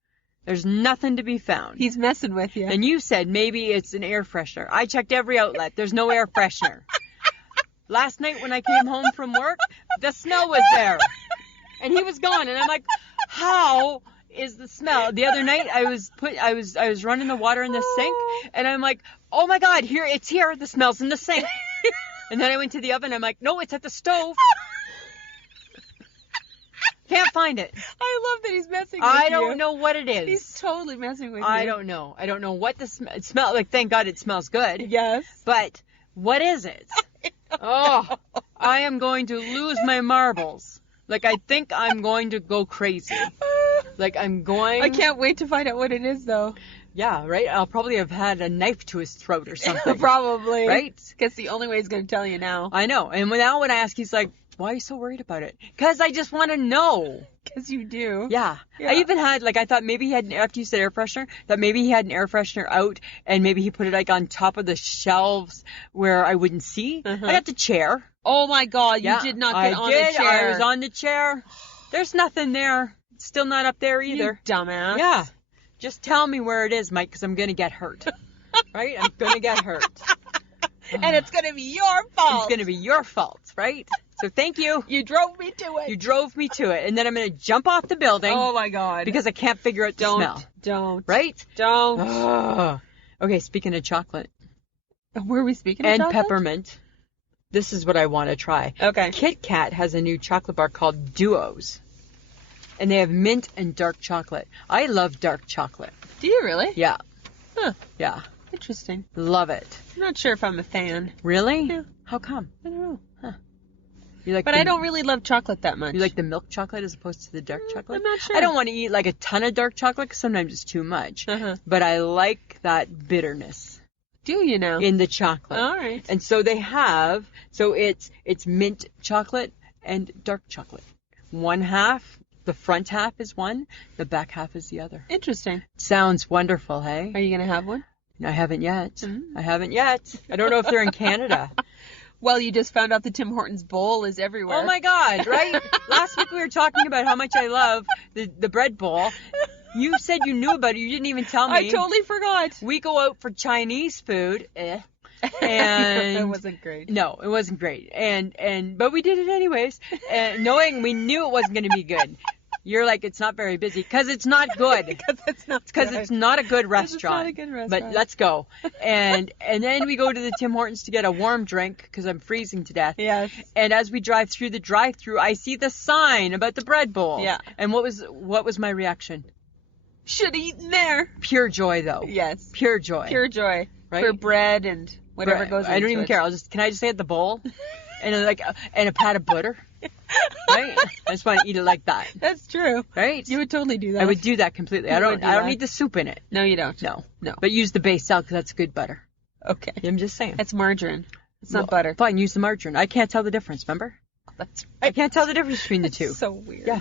There's nothing to be found. He's messing with you. And you said maybe it's an air freshener. I checked every outlet. There's no air freshener. Last night when I came home from work, the smell was there. And he was gone. And I'm like, how is the smell? The other night I was running the water in the sink, and I'm like, oh my God, it's here. The smell's in the sink. And then I went to the oven. I'm like, no, it's at the stove. Can't find it. I love that he's messing with you. I don't know what it is. He's totally messing with you. I don't know. I don't know what the smell. Like, thank God it smells good. Yes. But what is it? Oh, I am going to lose my marbles. Like, I think I'm going to go crazy. Like, I can't wait to find out what it is, though. Yeah, right? I'll probably have had a knife to his throat or something. Probably. Right? Because the only way he's going to tell you now. I know. And now when I ask, he's like, why are you so worried about it? Because I just want to know. Because you do. Yeah. I even had, I thought maybe he had, after you said air freshener, that maybe he had an air freshener out, and maybe he put it, on top of the shelves where I wouldn't see. I got the chair. Oh, my God. You did not get on the chair. I was on the chair. There's nothing there. It's still not up there either. You dumbass. Yeah. Just tell me where it is, Mike, because I'm going to get hurt. Right? I'm going to get hurt. And it's going to be your fault. It's going to be your fault, right? So thank you. You drove me to it. You drove me to it. And then I'm going to jump off the building. Oh, my God. Because I can't figure out the smell. Don't. Right? Don't. Oh. Okay, speaking of chocolate. Were we speaking of chocolate? And peppermint. This is what I want to try. Okay. Kit Kat has a new chocolate bar called Duos. And they have mint and dark chocolate. I love dark chocolate. Do you really? Yeah. Huh. Yeah. Interesting. Love it. I'm not sure if I'm a fan. Really? Yeah. How come? I don't know. Huh. You like but I don't really love chocolate that much. You like the milk chocolate as opposed to the dark chocolate? I'm not sure. I don't want to eat a ton of dark chocolate because sometimes it's too much. But I like that bitterness. Do you now? In the chocolate. All right. And so they have, it's mint chocolate and dark chocolate. One half, the front half is one, the back half is the other. Interesting. Sounds wonderful, hey? Are you going to have one? I haven't yet. I haven't yet. I don't know if they're in Canada. Well, you just found out the Tim Hortons bowl is everywhere. Oh, my God, right? Last week we were talking about how much I love the bread bowl. You said you knew about it. You didn't even tell me. I totally forgot. We go out for Chinese food. And It wasn't great. No, it wasn't great. But we did it anyways. And knowing we knew it wasn't going to be good. You're like, it's not very busy because it's not good. Because it's not. Because it's not a good restaurant. It's not a good restaurant. But let's go. And then we go to the Tim Hortons to get a warm drink because I'm freezing to death. Yes. And as we drive through the drive-through, I see the sign about the bread bowl. Yeah. And what was my reaction? Should have eaten there. Pure joy, though. Yes. Pure joy. Pure joy. Right? For bread and whatever goes into it. I don't even care. Can I just say it, the bowl? And a pat of butter. Right? I just want to eat it like that. That's true. Right? You would totally do that. I would do that completely. I don't need the soup in it. No, you don't. No. No. But use the base salad because that's good butter. Okay. I'm just saying. That's margarine. It's not butter. Fine, use the margarine. I can't tell the difference, remember? That's right. I can't tell the difference between the two. So weird. Yeah.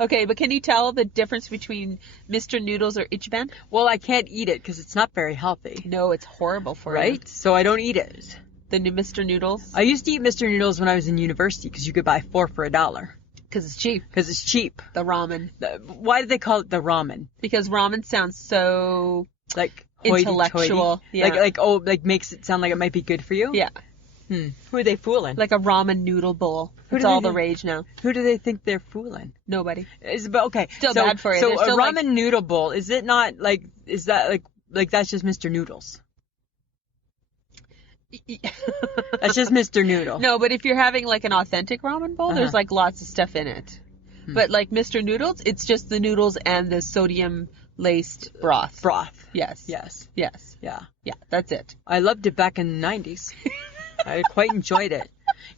Okay, but can you tell the difference between Mr. Noodles or Ichiban? Well, I can't eat it because it's not very healthy. No, it's horrible for you. Right? So I don't eat it. The new Mr. Noodles? I used to eat Mr. Noodles when I was in university because you could buy 4 for $1. Because it's cheap. Because it's cheap. The ramen. Why do they call it the ramen? Because ramen sounds so like intellectual. Yeah. Like makes it sound like it might be good for you? Yeah. Who are they fooling? Like a ramen noodle bowl. It's all the rage now. Who do they think they're fooling? Nobody. Okay. Still bad for you. So They're a still ramen noodle bowl, is it not like, is that like that's just Mr. Noodles? That's just Mr. Noodle. No, but if you're having like an authentic ramen bowl, there's like lots of stuff in it. But like Mr. Noodles, it's just the noodles and the sodium laced broth. Yes. Yes. Yes. Yeah. Yeah, that's it. I loved it back in the 90s. I quite enjoyed it.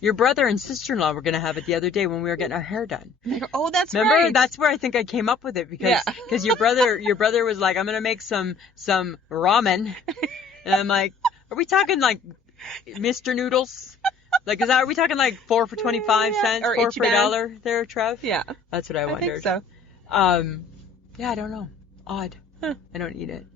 Your brother and sister-in-law were going to have it the other day when we were getting our hair done. Oh, that's Remember? right. That's where I think I came up with it because your brother was like, I'm going to make some ramen. And I'm like, are we talking like Mr. Noodles? Like, are we talking like 4 for 25 cents, or 4 for Ichiban? $1 there, Trev? Yeah. That's what I wondered. I think so. Yeah, I don't know. Odd. Huh. I don't eat it.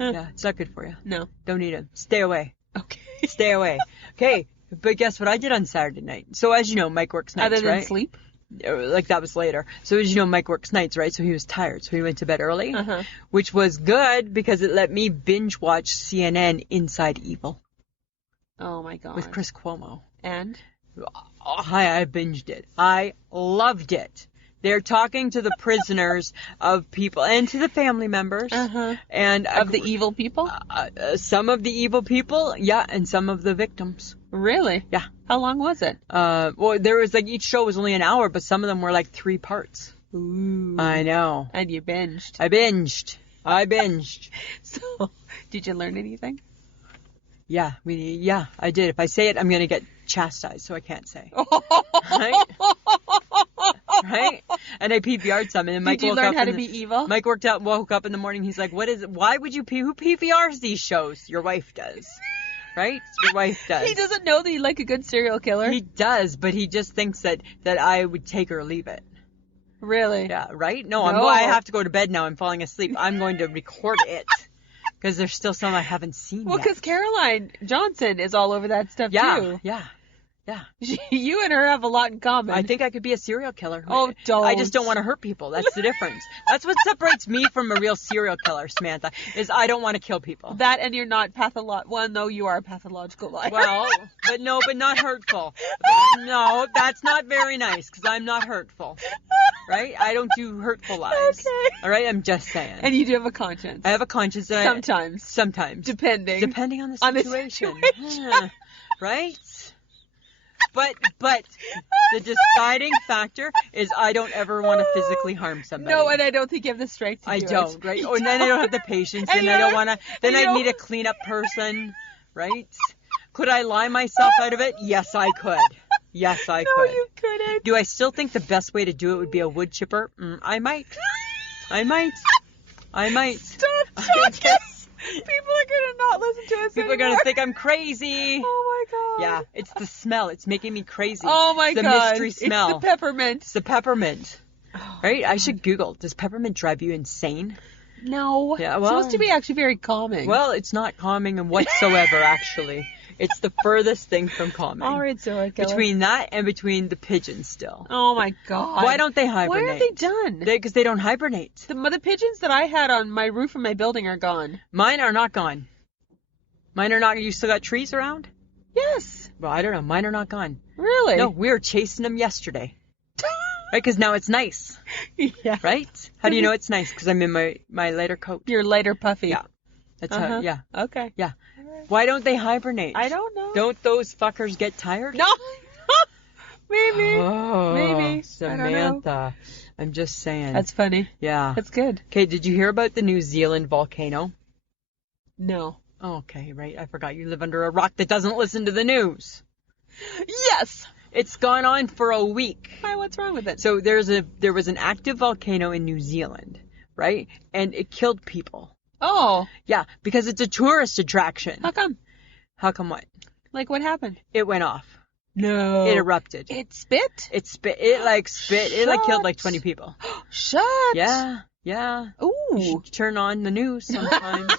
Huh. Yeah, it's not good for you. No. Don't eat it. Stay away. Okay. Stay away. Okay, but guess what I did on Saturday night? So as you know, Mike works nights, Other than right? sleep? Like that was later. So as you know, Mike works nights, right? So he was tired, so he went to bed early, Uh-huh. which was good because it let me binge watch CNN Inside Evil Oh my god. with Chris Cuomo. And? I binged it. I loved it. They're talking to the prisoners of people and to the family members. Uh-huh. And Of the evil people? some of the evil people, yeah, and some of the victims. Really? Yeah. How long was it? Well, there was like each show was only an hour, but some of them were like 3 parts. Ooh. I know. And you binged. I binged. So, did you learn anything? Yeah, I did. If I say it, I'm gonna get chastised, so I can't say. Right? Right? And I PVR'd some, and then Mike Did you woke learn up how to and- be evil? Mike woke up in the morning. He's like, "What is it? Why would you who PVRs these shows? Your wife does, right? Your wife does. He doesn't know that you like a good serial killer. He does, but he just thinks that I would take or leave it. Really? Yeah, right? No, No. I have to go to bed now. I'm falling asleep. I'm going to record it because there's still some I haven't seen Well, yet. because Caroline Johnson is all over that stuff too. Yeah. You and her have a lot in common. I think I could be a serial killer. Oh, don't. I just don't want to hurt people. That's the difference. That's what separates me from a real serial killer, Samantha, is I don't want to kill people. That and you're not pathological. Well, no, you are a pathological liar. Well, but not hurtful. No, that's not very nice because I'm not hurtful. Right? I don't do hurtful lies. Okay. All right? I'm just saying. And you do have a conscience. I have a conscience. And Sometimes. Depending on the on the situation. Yeah. Right? But the deciding factor is I don't ever want to physically harm somebody. No, and I don't think you have the strength to do I it. don't, right? Oh, and then I don't have the patience, And and you I don't don't- want to. Then and you I'd need a cleanup person, right? Could I lie myself out of it? Yes, I could. Yes, I No, could. you couldn't. Do I still think the best way to do it would be a wood chipper? I might. Stop talking. People are going to not listen to us People are anymore. going to think I'm crazy. Oh, my God. Yeah, it's the smell. It's making me crazy. Oh, my the God. mystery smell. It's the peppermint. It's the peppermint. Right? I should Google. Does peppermint drive you insane? No. Yeah, It's well- supposed to be actually very calming. Well, it's not calming whatsoever, actually. It's the furthest thing from calming. All right, serial killer. Between that and between the pigeons still. Oh my God. Why don't they hibernate? Why are they done? Because they don't hibernate. The pigeons that I had on my roof of my building are gone. Mine are not gone. Mine are not. You still got trees around? Yes. Well, I don't know. Mine are not gone. Really? No, we were chasing them yesterday. Right? Because now it's nice. Yeah. Right? How do you know it's nice? Because I'm in my lighter coat. You're lighter puffy. Yeah. That's how, yeah. Okay. Yeah. Why don't they hibernate? I don't know. Don't those fuckers get tired? No. Maybe. Oh, Maybe. Samantha. I'm just saying. That's funny. Yeah. That's good. Okay, did you hear about the New Zealand volcano? No. Oh, okay, right. I forgot you live under a rock that doesn't listen to the news. Yes. It's gone on for a week. Why? What's wrong with it? So there was an active volcano in New Zealand, right? And it killed people. Oh. Yeah, because it's a tourist attraction. How come? How come what? Like what happened? It went off. No. It erupted. It spit? It spit. It killed like 20 people. Shut. Yeah. Yeah. Ooh. You should turn on the news sometimes.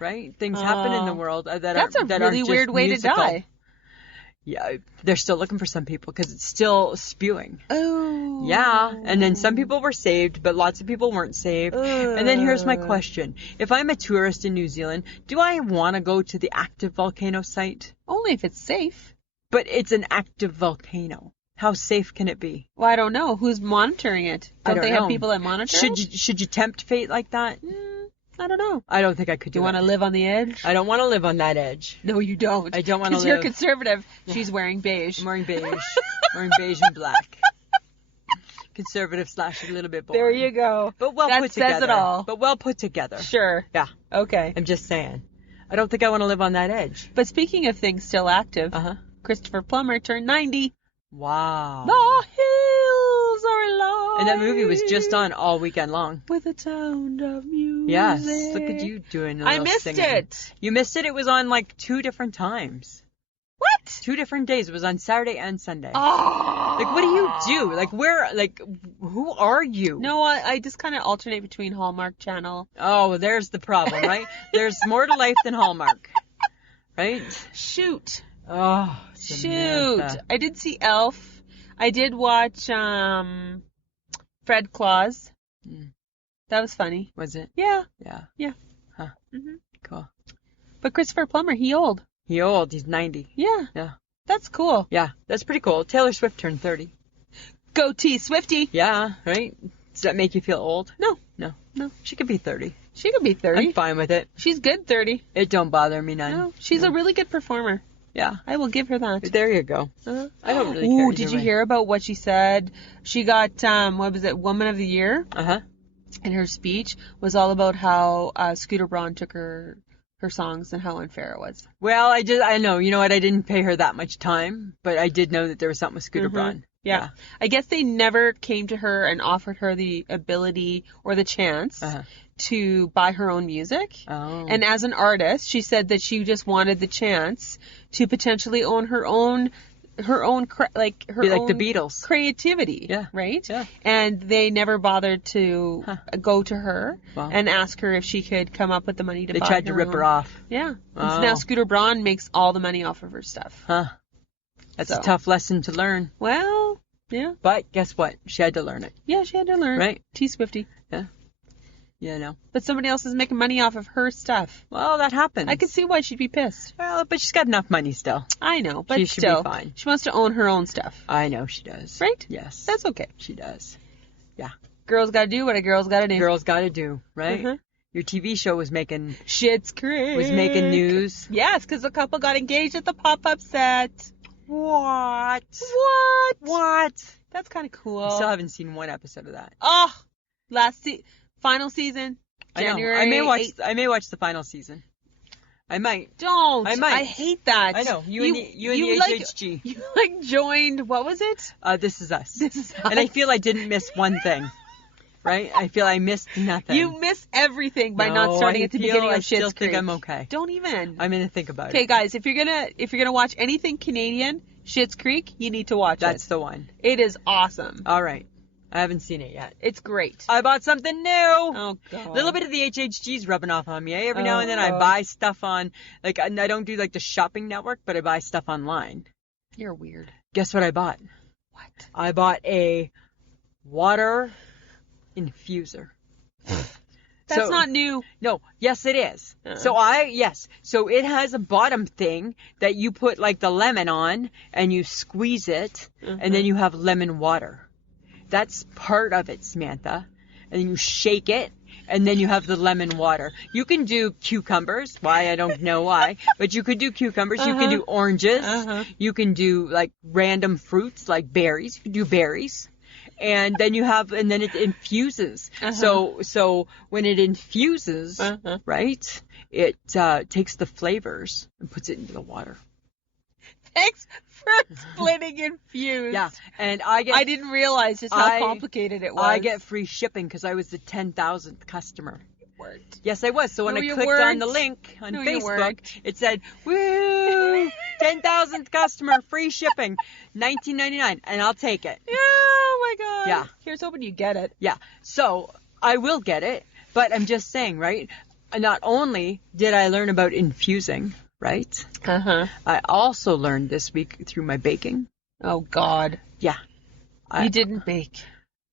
Right? Things happen in the world that's a really weird way musical. to die. Yeah, they're still looking for some people because it's still spewing. Oh. Yeah, and then some people were saved, but lots of people weren't saved. And then here's my question. If I'm a tourist in New Zealand, do I want to go to the active volcano site? Only if it's safe. But it's an active volcano. How safe can it be? Well, I don't know. Who's monitoring it? Don't they have people that monitor it? Should you tempt fate like that? I don't know. I don't think I could do it. You want to live on the edge? I don't want to live on that edge. No, you don't. I don't want to live. Because you're conservative. She's wearing beige. I'm wearing beige. wearing beige and black. Conservative / a little bit boring. There you go. But well that put together. says it all. But well put together. Sure. Yeah. Okay. I'm just saying. I don't think I want to live on that edge. But speaking of things still active, Christopher Plummer turned 90. Wow. The hills are alive. And that movie was just on all weekend long. With a sound of music. Yes. Look at you doing a little I missed singing. it. You missed it? It was on like 2 different times. What? 2 different days. It was on Saturday and Sunday. Oh. Like, what do you do? Like, who are you? No, I just kind of alternate between Hallmark Channel. Oh, well, there's the problem, right? There's more to life than Hallmark. Right? Shoot. Oh, Samantha. Shoot. I did see Elf. I did watch Fred Claus. That was funny. Was it? Yeah. Yeah. Yeah. Huh. Mm-hmm. Cool. But Christopher Plummer, he old. He old. He's 90. Yeah. Yeah. That's cool. Yeah. That's pretty cool. Taylor Swift turned 30. Goatee Swiftie. Yeah. Right? Does that make you feel old? No. No. No. She could be 30. She could be 30. I'm fine with it. She's good 30. It don't bother me none. No. She's a really good performer. Yeah. I will give her that. There you go. I don't really care. Ooh, did you hear about what she said? She got, what was it, Woman of the Year? Uh-huh. And her speech was all about how Scooter Braun took her songs and how unfair it was. Well, I know. You know what? I didn't pay her that much time, but I did know that there was something with Scooter Braun. Yeah. I guess they never came to her and offered her the ability or the chance to buy her own music. Oh. And as an artist, she said that she just wanted the chance to potentially own her own Be like the Beatles. creativity. Yeah. Right? Yeah. And they never bothered to go to her Wow. and ask her if she could come up with the money to buy They tried to rip her own. off. Yeah. Wow. And now Scooter Braun makes all the money off of her stuff. Huh. That's a tough lesson to learn. Well, yeah. But guess what? She had to learn it. Yeah, she had to learn. Right. T-Swiftie. Yeah. Yeah, no. But somebody else is making money off of her stuff. Well, that happens. I could see why she'd be pissed. Well, but she's got enough money still. I know, but She should still, be fine. she wants to own her own stuff. I know she does. Right? Yes. That's okay. She does. Girls gotta do what a girl's gotta do. Girls gotta do, right? Mhm. Your TV show was making Shit's Creek. news. Yes, because a couple got engaged at the pop-up set. What? What? That's kind of cool. I still haven't seen one episode of that. Oh, final season. January I may watch. 8th. I may watch the final season. I might. Don't. I might. I hate that. I know. You and the HHG. You joined. What was it? This Is Us. This Is Us. And I feel I didn't miss one thing. Right? I feel I missed nothing. You miss everything by not starting at the beginning of Schitt's Creek. I still think I'm okay. Don't even. I'm gonna think about it. Okay, guys, if you're gonna watch anything Canadian, Schitt's Creek, you need to watch it. That's the one. It is awesome. All right. I haven't seen it yet. It's great. I bought something new. Oh, God. A little bit of the HHG's rubbing off on me. Every now and then I buy stuff on, like, I don't do like the shopping network, but I buy stuff online. You're weird. Guess what I bought? What? I bought a water infuser. That's not new. No, yes it is. So so it has a bottom thing that you put like the lemon on and you squeeze it and then you have lemon water. That's part of it, Samantha. And then you shake it and then you have the lemon water. You can do cucumbers. Why? I don't know why. But you could do cucumbers. You can do oranges. You can do like random fruits like berries. You can do berries. And then it infuses. So when it infuses, right, it takes the flavors and puts it into the water. Thanks for explaining infused. Yeah, and I didn't realize just how complicated it was. I get free shipping because I was the 10,000th customer. Weren't. Yes, I was. So when I clicked on the link on Facebook, it said, "Woo! 10,000th customer, free shipping, $19.99," and I'll take it. Yeah, oh my God. Yeah. Here's hoping you get it. Yeah. So I will get it, but I'm just saying, right? Not only did I learn about infusing, right? I also learned this week through my baking. Oh God. Yeah. You didn't bake.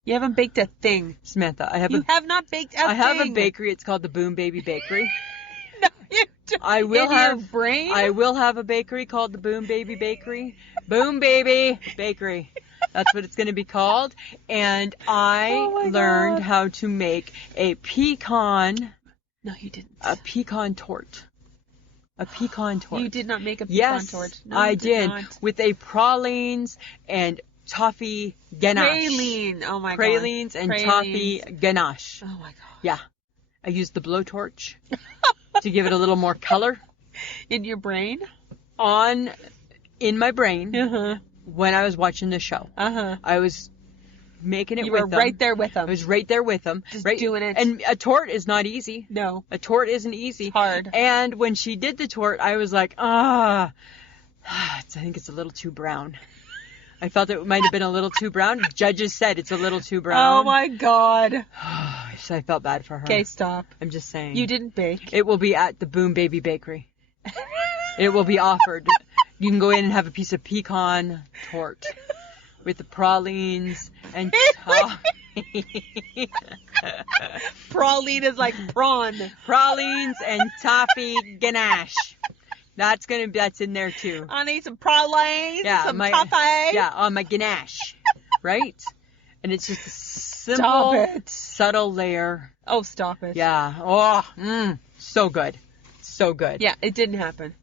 You haven't baked a thing. Samantha, You have not baked a thing. I have a bakery. It's called the Boom Baby Bakery. No, you don't. I will your brain? I will have a bakery called the Boom Baby Bakery. Boom Baby Bakery. That's what it's going to be called. And I learned how to make a pecan. No, you didn't. A pecan tort. A pecan tort. You did not make a pecan tort. No, I did. With a pralines and toffee ganache. Praline. Oh my God. Pralines and toffee ganache. Oh my God. Yeah. I used the blowtorch to give it a little more color. In your brain? In my brain. When I was watching the show. I was making it with them. You were right there with them. I was right there with them. Just right? doing it. And a tort is not easy. No. A tort isn't easy. It's hard. And when she did the tort, I was like, I think it's a little too brown. I felt it might have been a little too brown. Judges said it's a little too brown. Oh my God. So I felt bad for her. Okay, stop. I'm just saying. You didn't bake. It will be at the Boom Baby Bakery. It will be offered. You can go in and have a piece of pecan tort with the pralines and toffee. Praline is like prawn. Pralines and toffee ganache. That's in there too. I need some pralines, some toffee. Yeah, on my ganache, right? And it's just a simple, subtle layer. Oh, stop it. Yeah. Oh, so good. So good. Yeah, it didn't happen.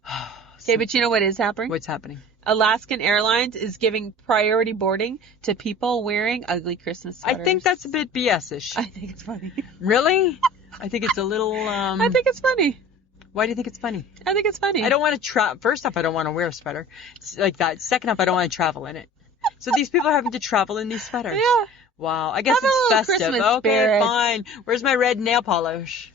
Okay, but you know what is happening? What's happening? Alaskan Airlines is giving priority boarding to people wearing ugly Christmas sweaters. I think that's a bit BS-ish. I think it's funny. Really? I think it's a little, I think it's funny. Why do you think it's funny? I think it's funny. I don't want to First off, I don't want to wear a sweater. It's like that. Second off, I don't want to travel in it. So these people are having to travel in these sweaters. Yeah. Wow. I guess it's festive. Christmas okay, spirit. Fine. Where's my red nail polish?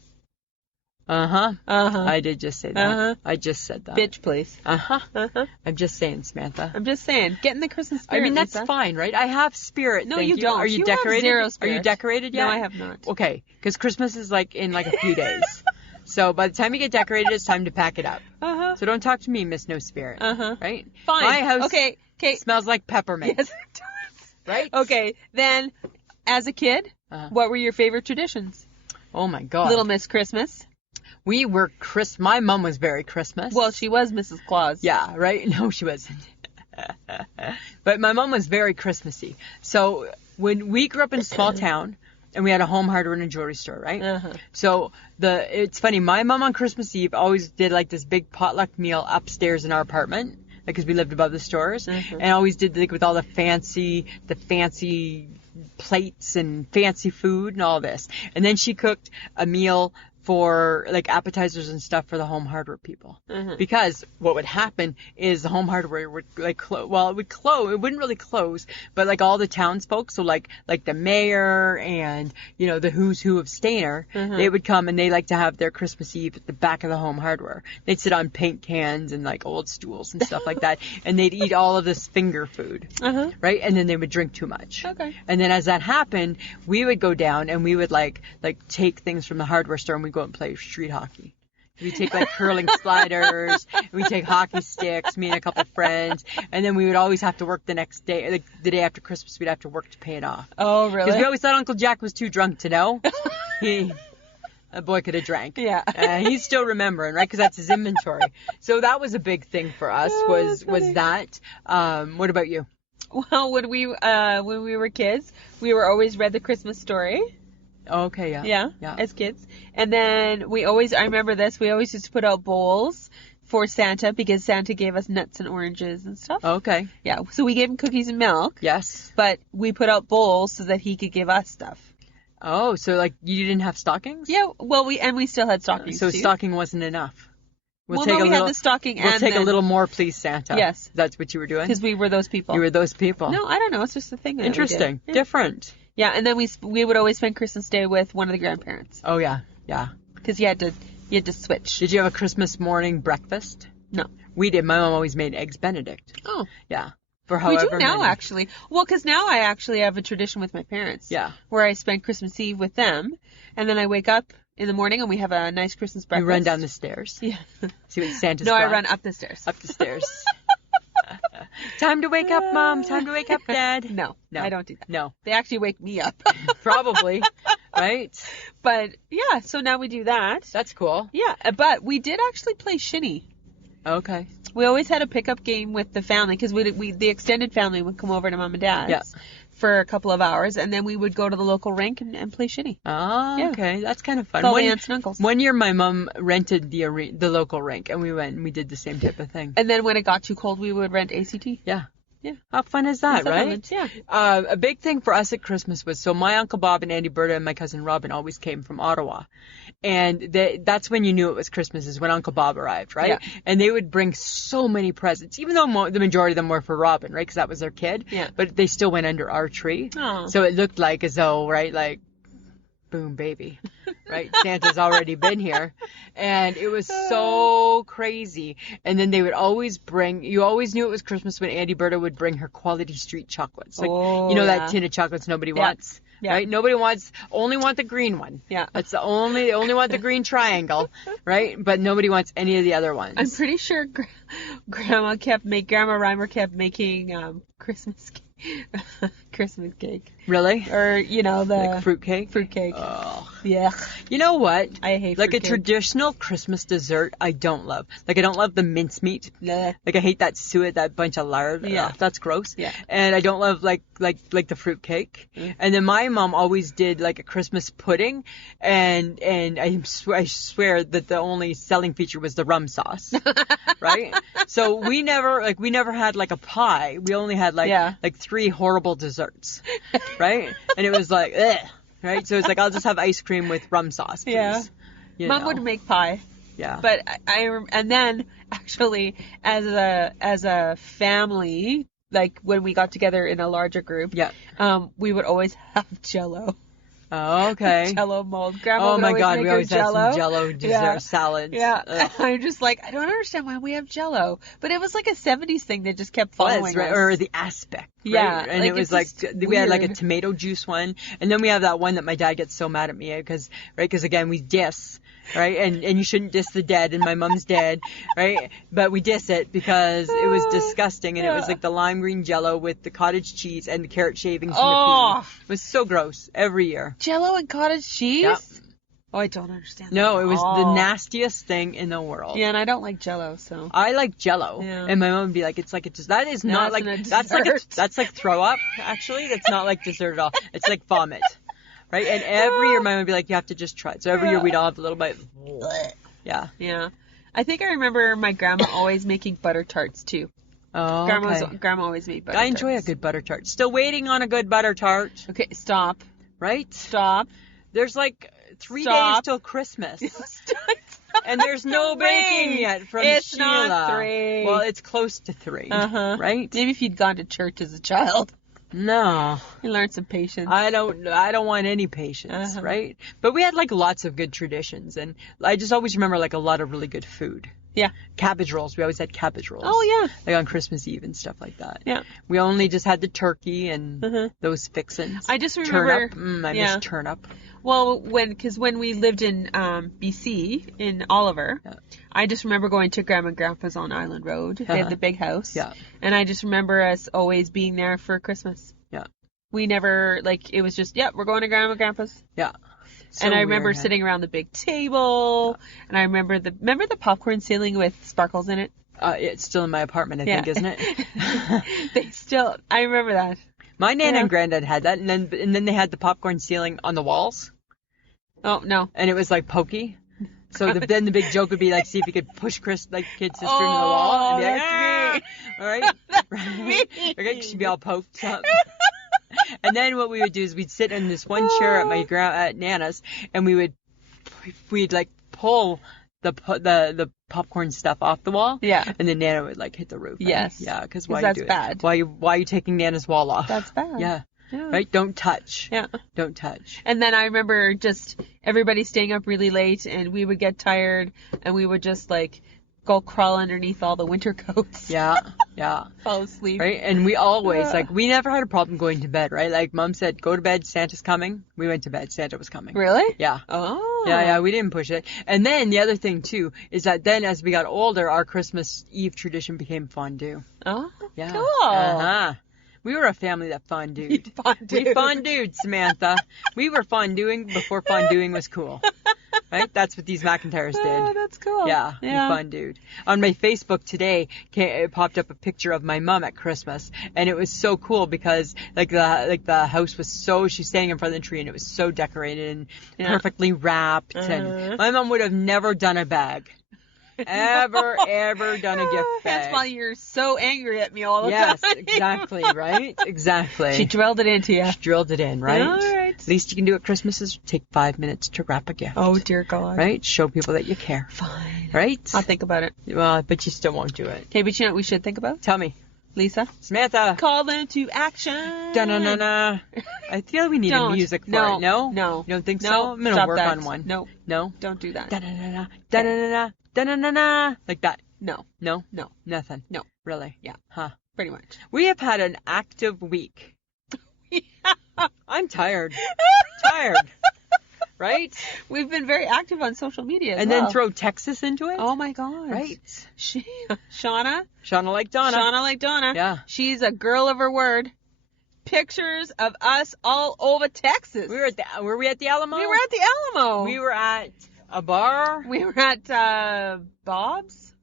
I did just say that. I just said that. Bitch, please. I'm just saying, Samantha. I'm just saying. Get in the Christmas spirit, I mean, that's Lisa. fine, right? I have spirit. No, thank you don't. Are you You decorated? have zero spirit. Are you decorated yet? No, I have not. Okay, because Christmas is in a few days. So by the time you get decorated, it's time to pack it up. So don't talk to me, Miss No Spirit. Right? Fine. My house okay. smells like peppermint. Yes, it does. Right? Okay, then, as a kid, what were your favorite traditions? Oh, my God. Little Miss Christmas. We were My mom was very Christmas. Well, she was Mrs. Claus. Yeah, right? No, she wasn't. But my mom was very Christmassy. So when we grew up in a small town, and we had a home hardware and a jewelry store, right? So it's funny. My mom on Christmas Eve always did like this big potluck meal upstairs in our apartment, because we lived above the stores, and always did with all the fancy plates and fancy food and all this. And then she cooked a meal for like appetizers and stuff for the home hardware people. Because what would happen is the home hardware would like it would close. It wouldn't really close, but like all the townsfolk, so like the mayor and the who's who of Stayner, they would come and they like to have their Christmas Eve at the back of the home hardware. They'd sit on paint cans and like old stools and stuff like that, and they'd eat all of this finger food, right? And then they would drink too much. Okay. And then as that happened, we would go down and we would like take things from the hardware store and we'd go and play street hockey. We take like curling sliders, and we take hockey sticks, me and a couple friends, and then we would always have to work the next day, like the day after Christmas, we'd have to work to pay it off. Oh, really? Because we always thought Uncle Jack was too drunk to know. A boy could have drank. Yeah. He's still remembering, right? Because that's his inventory. So that was a big thing for us, was that. What about you? Well, when we were kids, we were always read the Christmas story. Okay, Yeah, as kids. And then I remember this, we always used to put out bowls for Santa because Santa gave us nuts and oranges and stuff. Okay. Yeah, so we gave him cookies and milk. Yes. But we put out bowls so that he could give us stuff. Oh, so like you didn't have stockings? Yeah, well, we still had stockings So too. stocking wasn't enough. We had the stocking We'll take a little more, please, Santa. Yes. That's what you were doing? Because we were those people. You were those people. No, I don't know. It's just a thing that Interesting. we did. Different. Yeah, and then we would always spend Christmas Day with one of the grandparents. Oh, yeah. Yeah. Because you had to switch. Did you have a Christmas morning breakfast? No. We did. My mom always made Eggs Benedict. Oh. Yeah. For however we do now, many. actually. Well, because now I actually have a tradition with my parents. Yeah. Where I spend Christmas Eve with them, and then I wake up in the morning and we have a nice Christmas breakfast. You run down the stairs. Yeah. See what Santa's No, got? I run up the stairs. Up the stairs. Time to wake up, Mom. Time to wake up, Dad. No, I don't do that. No. They actually wake me up. Probably. Right? But, yeah, so now we do that. That's cool. Yeah, but we did actually play shinny. Okay. We always had a pickup game with the family because the extended family would come over to Mom and Dad's for a couple of hours, and then we would go to the local rink and play shinny. Oh, yeah. Okay. That's kind of fun. With all the aunts and uncles. One year my mom rented the local rink, and we went and we did the same type of thing. And then when it got too cold, we would rent ACT. Yeah. Yeah. How fun is that, right? Yeah. A big thing for us at Christmas was, so my Uncle Bob and Auntie Berta and my cousin Robin always came from Ottawa. And that's when you knew it was Christmas, is when Uncle Bob arrived, right? Yeah. And they would bring so many presents, even though the majority of them were for Robin, right? Because that was their kid. Yeah. But they still went under our tree. Oh. So it looked like as though, right, like, boom, baby, right? Santa's already been here. And it was so crazy. And then they would always you always knew it was Christmas when Auntie Berta would bring her Quality Street chocolates. Like, that tin of chocolates nobody wants. Yeah. Right? Nobody only want the green one. Yeah. That's they only want the green triangle, right? But nobody wants any of the other ones. I'm pretty sure Grandma Reimer kept making Christmas cake. Really? Or, the... Like fruit cake? Fruit cake. Oh. Yeah. You know what? I hate like fruit a cake. traditional Christmas dessert, I don't love. Like, I don't love the mincemeat. Nah. Like, I hate that suet, that bunch of lard. Yeah. Ugh, that's gross. Yeah. And I don't love, like the fruit cake. Mm. And then my mom always did, like, a Christmas pudding. And I swear that the only selling feature was the rum sauce. Right? So we never had, like, a pie. We only had, like 3 horrible desserts. Right? And it was like, ugh. Right? So it's like, I'll just have ice cream with rum sauce, please. Yeah. Mom would make pie. Yeah. But and then actually as a family, like when we got together in a larger group, we would always have Jell-O. Oh, okay. Jell-O mold. Grandma would my always God, make we her always had Jell-O. some Jell-O dessert salads. Yeah. Ugh. I'm just like, I don't understand why we have Jell-O. But it was like a 70s thing that just kept following right? us. Or the aspect. Right? Yeah. And it was like, we had like a tomato juice one. And then we have that one that my dad gets so mad at me because again, we diss. Right? And you shouldn't diss the dead, and my mom's dead, right? But we diss it because it was disgusting, and it was like the lime green Jell-O with the cottage cheese and the carrot shavings and the pea. It was so gross every year. Jell-O and cottage cheese? Yep. Oh, I don't understand that. No, it was the nastiest thing in the world. Yeah, and I don't like Jell-O, so. I like Jell-O, and my mom would be like, "It's like that is not like that's like throw up. Actually, that's not like dessert at all. It's like vomit." Right? And every year, my mom would be like, you have to just try it. So every year, we'd all have a little bit. Yeah. Yeah. I think I remember my grandma always making butter tarts, too. Oh, Grandma always made butter tarts. I enjoy a good butter tart. Still waiting on a good butter tart. Okay, stop. Right? Stop. There's like 3 Stop. days till Christmas. It's And there's no three. baking yet from It's Sheila. not 3. Well, it's close to 3. Uh-huh. Right? Maybe if you'd gone to church as a child, No. you learned some patience. I don't want any patience, Uh-huh. right? But we had like lots of good traditions, and I just always remember like a lot of really good food. Yeah. Cabbage rolls. We always had cabbage rolls. Oh, yeah. Like on Christmas Eve and stuff like that. Yeah. We only just had the turkey and those fixins. I just remember. Turnip. I yeah. miss turnip. Well, because when we lived in BC, in Oliver, Yeah. I just remember going to Grandma and Grandpa's on Island Road. They had the big house. Yeah. And I just remember us always being there for Christmas. Yeah. We never, like, it was just, we're going to Grandma and Grandpa's. Yeah. So and I remember weird, huh? sitting around the big table. And I remember the popcorn ceiling with sparkles in it? It's still in my apartment, I think, isn't it? I remember that. My Nana and Granddad had that, and then they had the popcorn ceiling on the walls, Oh, no. and it was like pokey. So then the big joke would be like, see if you could push kid's sister into the wall, and be like, that's all right, right, okay, she'd be all poked up. And then what we would do is we'd sit in this one chair at Nana's, and we'd like pull the popcorn stuff off the wall. Yeah. And then Nana would like hit the roof. Yes. Yeah, because why that's you do bad. it? Why are you taking Nana's wall off? That's bad. Yeah. Yeah. Right? Don't touch. Yeah. Don't touch. And then I remember just everybody staying up really late, and we would get tired, and we would just like go crawl underneath all the winter coats. Yeah. Yeah. Fall asleep. Right? And we always, we never had a problem going to bed, right? Like Mom said, go to bed, Santa's coming. We went to bed, Santa was coming. Really? Yeah. Oh. Yeah, we didn't push it. And then the other thing too is that then as we got older, our Christmas Eve tradition became fondue. Oh. Yeah. Cool. Uh-huh. We were a family that fondued. We fondued, Samantha. We were fonduing before fonduing was cool. Right? That's what these McIntyres did. Oh, that's cool. Yeah, we fondued. On my Facebook today, it popped up a picture of my mom at Christmas, and it was so cool because the house was she's standing in front of the tree, and it was so decorated and perfectly wrapped. And my mom would have never done a bag. Ever done a gift bag. That's why you're so angry at me all the time. time. Yes, exactly, right? Exactly. She drilled it into you. She drilled it in, right? All right. Least you can do at Christmas is take 5 minutes to wrap a gift. Oh, dear God. Right? Show people that you care. Fine. Right? I'll think about it. Well, but you still won't do it. Okay, but you know what we should think about? Tell me. Lisa? Samantha. Call into action. Da-na-na-na. I feel we need a music for it. No? No. You don't think No. so? I'm going to Stop work that. on one. No. No? Don't do that. Da-na-na-na. Da-na-na-na. Da-na-na-na. Like that. No. No? No. Nothing. No. Really? Yeah. Huh. Pretty much. We have had an active week. I'm tired. Tired. Right? We've been very active on social media as and well. then throw Texas into it? Oh, my God. Right. Shauna like Donna. Shauna like Donna. Yeah. She's a girl of her word. Pictures of us all over Texas. Were we at the Alamo? We were at the Alamo. We were at a bar. We were at Bob's?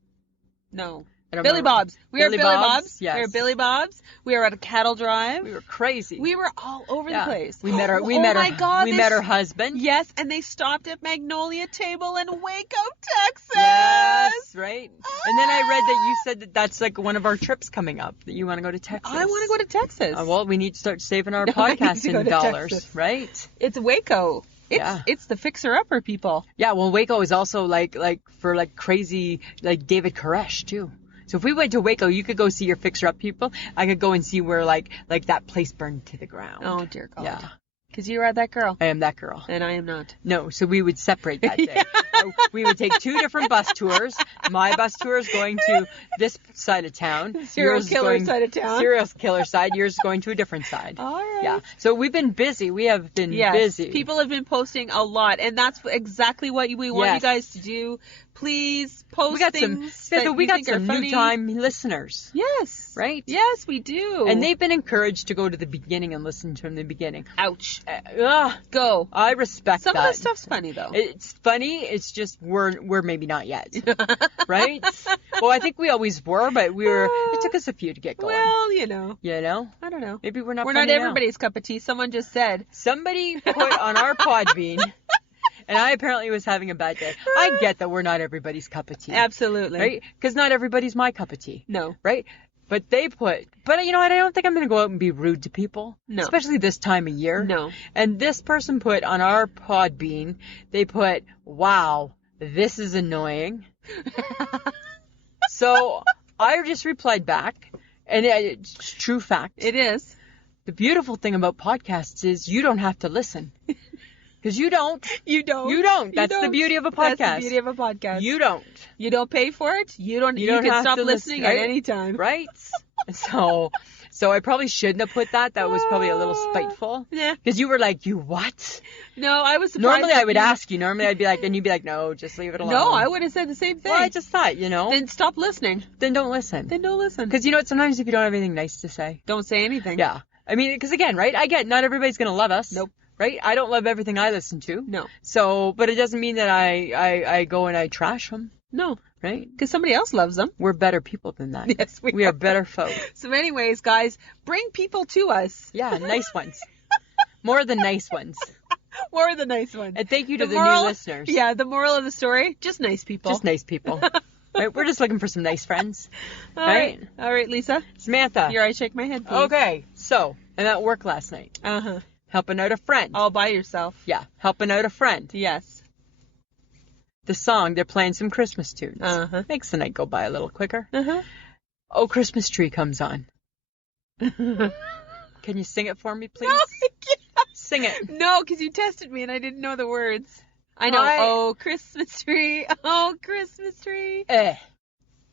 No. I don't Billy remember. Bob's. We were at Billy Bob's. Yes. We were at Billy Bob's. We were at a cattle drive. We were crazy. We were all over the place. We met her. Oh my God, We met her husband. Yes, and they stopped at Magnolia Table in Waco, Texas. Yes, right. And then I read that you said that that's like one of our trips coming up. That you want to go to Texas. I want to go to Texas. Well, we need to start saving our podcasting dollars, Texas. right? It's Waco. It's the fixer-upper people. Yeah. Well, Waco is also like for like crazy like David Koresh too. So if we went to Waco, you could go see your fixer-up people. I could go and see where like that place burned to the ground. Oh dear God. Yeah. Because you are that girl. I am that girl. And I am not. No, so we would separate that day. We would take 2 different bus tours. My bus tour is going to this side of town. Serial killer side of town. Serial killer side. Yours is going to a different side. All right. Yeah. So we've been busy. We have been busy. People have been posting a lot, and that's exactly what we want you guys to do. Please post things. We got some new time listeners. Yes. Right? Yes, we do. And they've been encouraged to go to the beginning and listen from the beginning. Ouch. Go. I respect Some that. of the stuff's funny, though. It's funny. It's just we're maybe not yet. Right? Well, I think we always were, but it took us a few to get going. Well, you know. I don't know. Maybe we're not. We're not everybody's cup of tea. Someone just said. Somebody put on our Podbean. And I apparently was having a bad day. I get that we're not everybody's cup of tea. Absolutely. Right? Because not everybody's my cup of tea. No. Right? But you know what? I don't think I'm going to go out and be rude to people. No. Especially this time of year. No. And this person put on our Podbean, they put, wow, this is annoying. So I just replied back, and it's true fact. It is. The beautiful thing about podcasts is you don't have to listen. Because you don't. You don't. You don't. That's the beauty of a podcast. That's the beauty of a podcast. You don't. You don't pay for it. You can have stop to listening listen, at any time. Right? So I probably shouldn't have put that. That was probably a little spiteful. Yeah. Because you were like, you what? No, I was surprised. Normally I would ask you. Normally I'd be like, and you'd be like, no, just leave it alone. No, I would have said the same thing. Well, I just thought, Then stop listening. Then don't listen. Then don't listen. Because you know what? Sometimes if you don't have anything nice to say. Don't say anything. Yeah. I mean, because again, right? I get not everybody's going to love us. Nope. Right? I don't love everything I listen to. No. So, but it doesn't mean that I go and I trash them. No. Right? Because somebody else loves them. We're better people than that. Yes, we are better folk. So anyways, guys, bring people to us. Yeah, nice ones. More than nice ones. More than nice ones. And thank you to the new listeners. Yeah, the moral of the story, just nice people. Just nice people. Right? We're just looking for some nice friends. All right, Lisa. Samantha. Here, I shake my head, please. Okay, so I'm at work last night. Uh-huh. Helping out a friend. All by yourself. Yeah, helping out a friend. Yes. The song, they're playing some Christmas tunes. Uh-huh. Makes the night go by a little quicker. Uh-huh. Oh, Christmas Tree comes on. Can you sing it for me, please? No, I can't. Sing it. No, because you tested me and I didn't know the words. I know. Oh, Christmas tree. Oh, Christmas tree.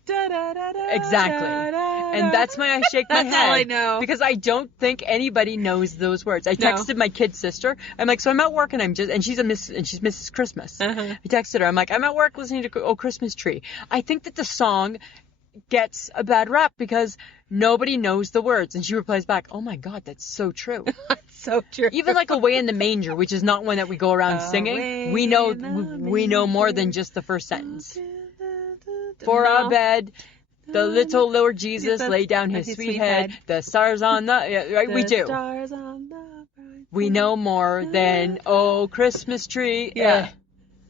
Da, da, da, da, Exactly. da, da, And that's why I shake my head. That's all I know. Because I don't think anybody knows those words. I texted my kid sister. I'm like, so I'm at work and she's Mrs. Christmas. Uh-huh. I texted her. I'm like, I'm at work listening to Oh Christmas Tree. I think that the song gets a bad rap because nobody knows the words. And she replies back, oh my God, that's so true. That's so true. Even like Away in the Manger, which is not one that we go around singing. We know more than just the first sentence. For our bed, the little Lord Jesus laid down his sweet head. The stars on the... we do. Stars on the bright We know more than, oh, Christmas tree. Yeah.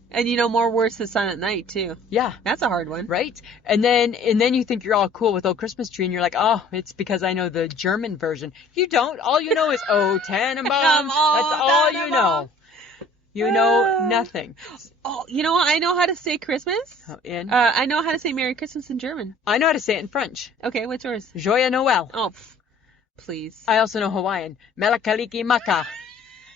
And you know more words to Silent Night, too. Yeah. That's a hard one. Right? And then you think you're all cool with Oh Christmas Tree, and you're like, oh, it's because I know the German version. You don't. All you know is, oh, Tannenbaum. That's all you know. You know nothing. Oh, you know what? I know how to say Christmas. Oh, in? I know how to say Merry Christmas in German. I know how to say it in French. Okay, what's yours? Joyeux Noël. Oh, please. I also know Hawaiian. Melakaliki maka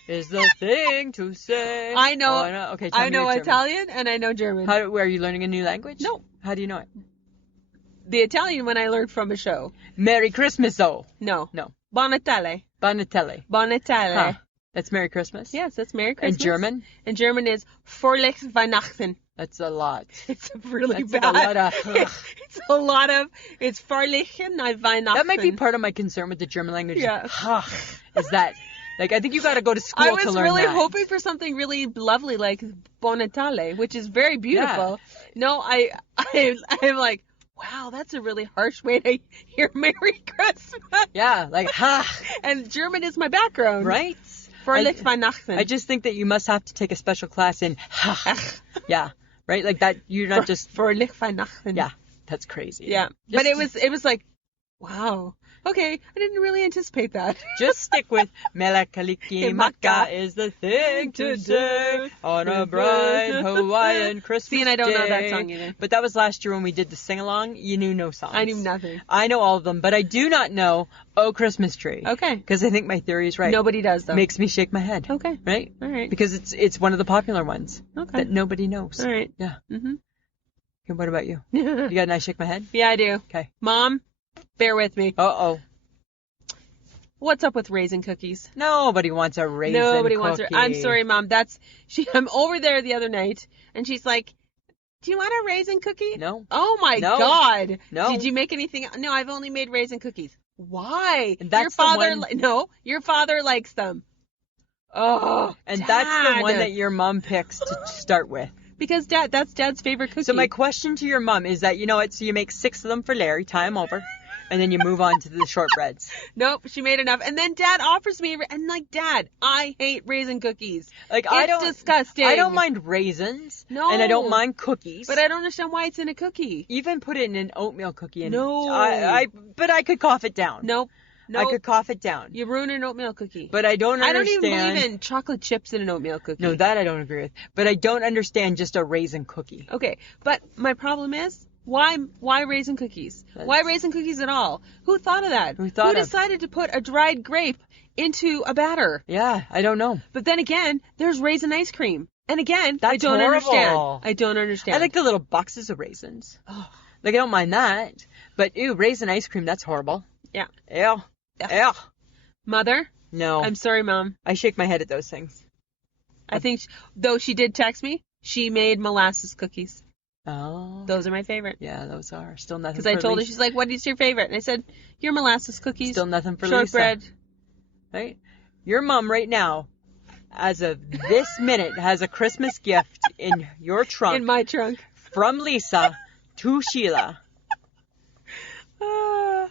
is the thing to say. I know. Oh, I know. Okay, I know Italian and I know German. Where are you learning a new language? No. How do you know it? The Italian one I learned from a show. Merry Christmas, though. No. No. Bon Natale. Bon Natale. Bon Natale. Huh. That's Merry Christmas? Yes, that's Merry Christmas. And German? And German is Fröhlich Weihnachten. That's a lot. It's really That's bad. a lot of... It's a lot of... It's Fröhlichen Weihnachten. That might be part of my concern with the German language. Yeah. Is that... Like, I think you got to go to school to learn that. I was really hoping for something really lovely like Bon Natale, which is very beautiful. Yeah. No, I'm like, wow, that's a really harsh way to hear Merry Christmas. Yeah, like, ha. And German is my background. Right? Fröhlich Weihnachten. I just think that you must have to take a special class in ha. Yeah, right? Like that, you're not just... Fröhlich Weihnachten. Yeah, that's crazy. Yeah, but it was like, wow. Okay, I didn't really anticipate that. Just stick with Melakaliki Maka is the thing to say on a bright Hawaiian Christmas day. See, and I don't know that song either. But that was last year when we did the sing-along. You knew no songs. I knew nothing. I know all of them, but I do not know Oh Christmas Tree. Okay. Because I think my theory is right. Nobody does, though. Makes me shake my head. Okay. Right? All right. Because it's one of the popular ones. Okay. That nobody knows. All right. Yeah. Mm-hmm. Okay, what about you? You got a nice shake my head? Yeah, I do. Okay. Mom, bear with me. Uh-oh. What's up with raisin cookies? Nobody wants a raisin Nobody cookie. wants her. I'm sorry, Mom. I'm over there the other night, and she's like, do you want a raisin cookie? No. Oh, my God. No. Did you make anything? No, I've only made raisin cookies. Why? And that's your father likes them. Oh, and Dad. that's the one that your mom picks to start with. Because that's Dad's favorite cookie. So my question to your mom is that, you know what, so you make 6 of them for Larry, tie them over, and then you move on to the shortbreads. Nope, she made enough. And then Dad offers me, and like, Dad, I hate raisin cookies. Like, It's disgusting. I don't mind raisins. No. And I don't mind cookies. But I don't understand why it's in a cookie. Even put it in an oatmeal cookie. And No. But I could cough it down. Nope. I could cough it down. You ruin an oatmeal cookie. But I don't understand. I don't even believe in chocolate chips in an oatmeal cookie. No, that I don't agree with. But I don't understand just a raisin cookie. Okay, but my problem is, why raisin cookies? Why raisin cookies at all? Who thought of that? Who decided to put a dried grape into a batter? Yeah, I don't know. But then again, there's raisin ice cream. And again, That's I don't horrible. understand. I don't understand. I like the little boxes of raisins. Oh. Like, I don't mind that. But, ew, raisin ice cream, that's horrible. Yeah. Ew. Yeah. Ew. Mother? No. I'm sorry, Mom. I shake my head at those things. I think, though she did text me, she made molasses cookies. Oh. Those are my favorite. Yeah, those are. Still nothing for Because I told her, Lisa. she's like, what is your favorite? And I said, your molasses cookies. Still nothing for shortbread. Lisa. Right? Your mom right now, as of this minute, has a Christmas gift in your trunk. In my trunk. From Lisa to Sheila.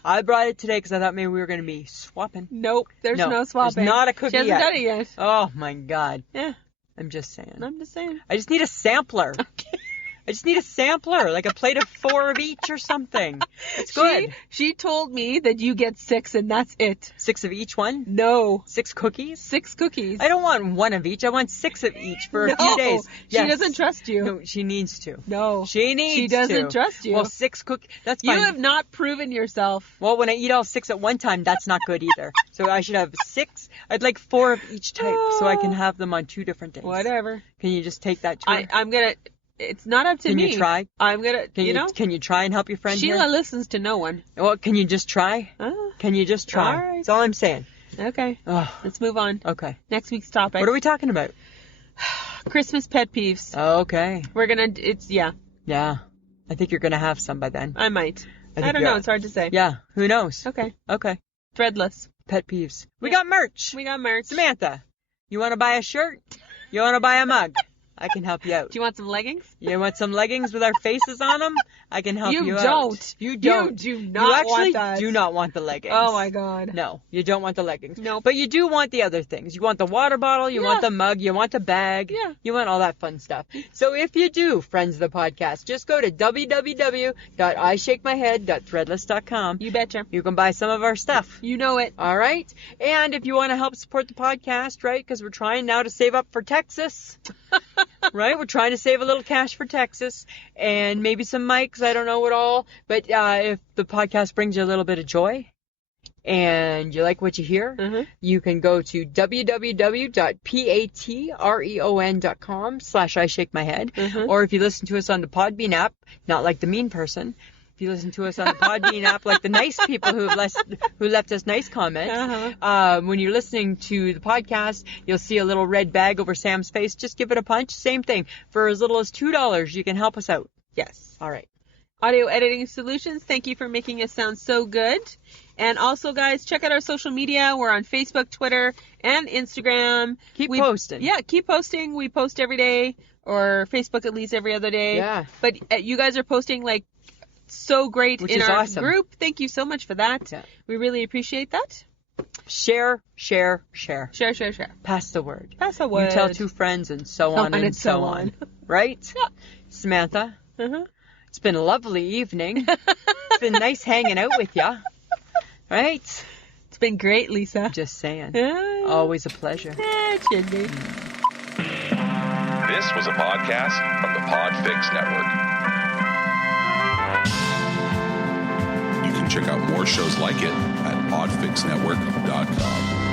I brought it today because I thought maybe we were going to be swapping. Nope, there's no swapping. There's not a cookie She hasn't yet. done it yet. Oh, my God. Yeah. I'm just saying. I'm just saying. I just need a sampler. Okay. I just need a sampler, like a plate of 4 of each or something. It's good. She told me that you get 6 and that's it. 6 of each one? No. 6 cookies? 6 cookies. I don't want 1 of each. I want 6 of each for a few days. She doesn't trust you. No, she needs to. No. She needs to. She doesn't trust you. Well, 6 cookies. That's fine. You have not proven yourself. Well, when I eat all 6 at one time, that's not good either. So I should have 6. I'd like 4 of each type so I can have them on 2 different days. Whatever. Can you just take that to her? I'm going to... It's not up to me. Can you try? I'm going to, know. Can you try and help your friend Sheila here? listens to no one. Well, can you just try? Can you just try? All right. That's all I'm saying. Okay. Oh, Let's move on. okay. Next week's topic. What are we talking about? Christmas pet peeves. Oh, okay. We're going to, Yeah. I think you're going to have some by then. I might. think I don't you know. are. It's hard to say. Yeah. Who knows? Okay. Okay. Threadless. Pet peeves. We Yeah. got merch. We got merch. Samantha, you want to buy a shirt? You want to buy a mug? I can help you out. Do you want some leggings? You want some leggings with our faces on them? I can help you out. Don't. You don't. You do You not actually want that. do not want the leggings. Oh, my God. No, you don't want the leggings. Nope. But you do want the other things. You want the water bottle, you want Yeah. the mug, you want the bag. Yeah. You want all that fun stuff. So if you do, friends of the podcast, just go to www.ishakemyhead.threadless.com. You betcha. You can buy some of our stuff. You know it. All right? And if you want to help support the podcast, right, because we're trying now to save up for Texas, right? We're trying to save a little cash for Texas and maybe some mics. I don't know what all. But if the podcast brings you a little bit of joy and you like what you hear, you can go to www.patreon.com/ishakemyhead. Or if you listen to us on the Podbean app, not like the mean person, if you listen to us on the Podbean app, like the nice people who left us nice comments, when you're listening to the podcast, you'll see a little red bag over Sam's face. Just give it a punch. Same thing. For as little as $2, you can help us out. Yes. All right. Audio Editing Solutions, thank you for making us sound so good. And also, guys, check out our social media. We're on Facebook, Twitter, and Instagram. Keep posting. Yeah, keep posting. We post every day, or Facebook at least every other day. Yeah. But you guys are posting, like, so great Which in is our awesome. group. Thank you so much for that. Yeah. We really appreciate that. Share. Share. Pass the word. Pass the word. You tell 2 friends and so on and so on. Right? Yeah. Samantha, it's been a lovely evening. It's been nice hanging out with you. Right? It's been great, Lisa. Just saying. Yeah. Always a pleasure. It should be. This was a podcast from the Podfix Network. You can check out more shows like it at podfixnetwork.com.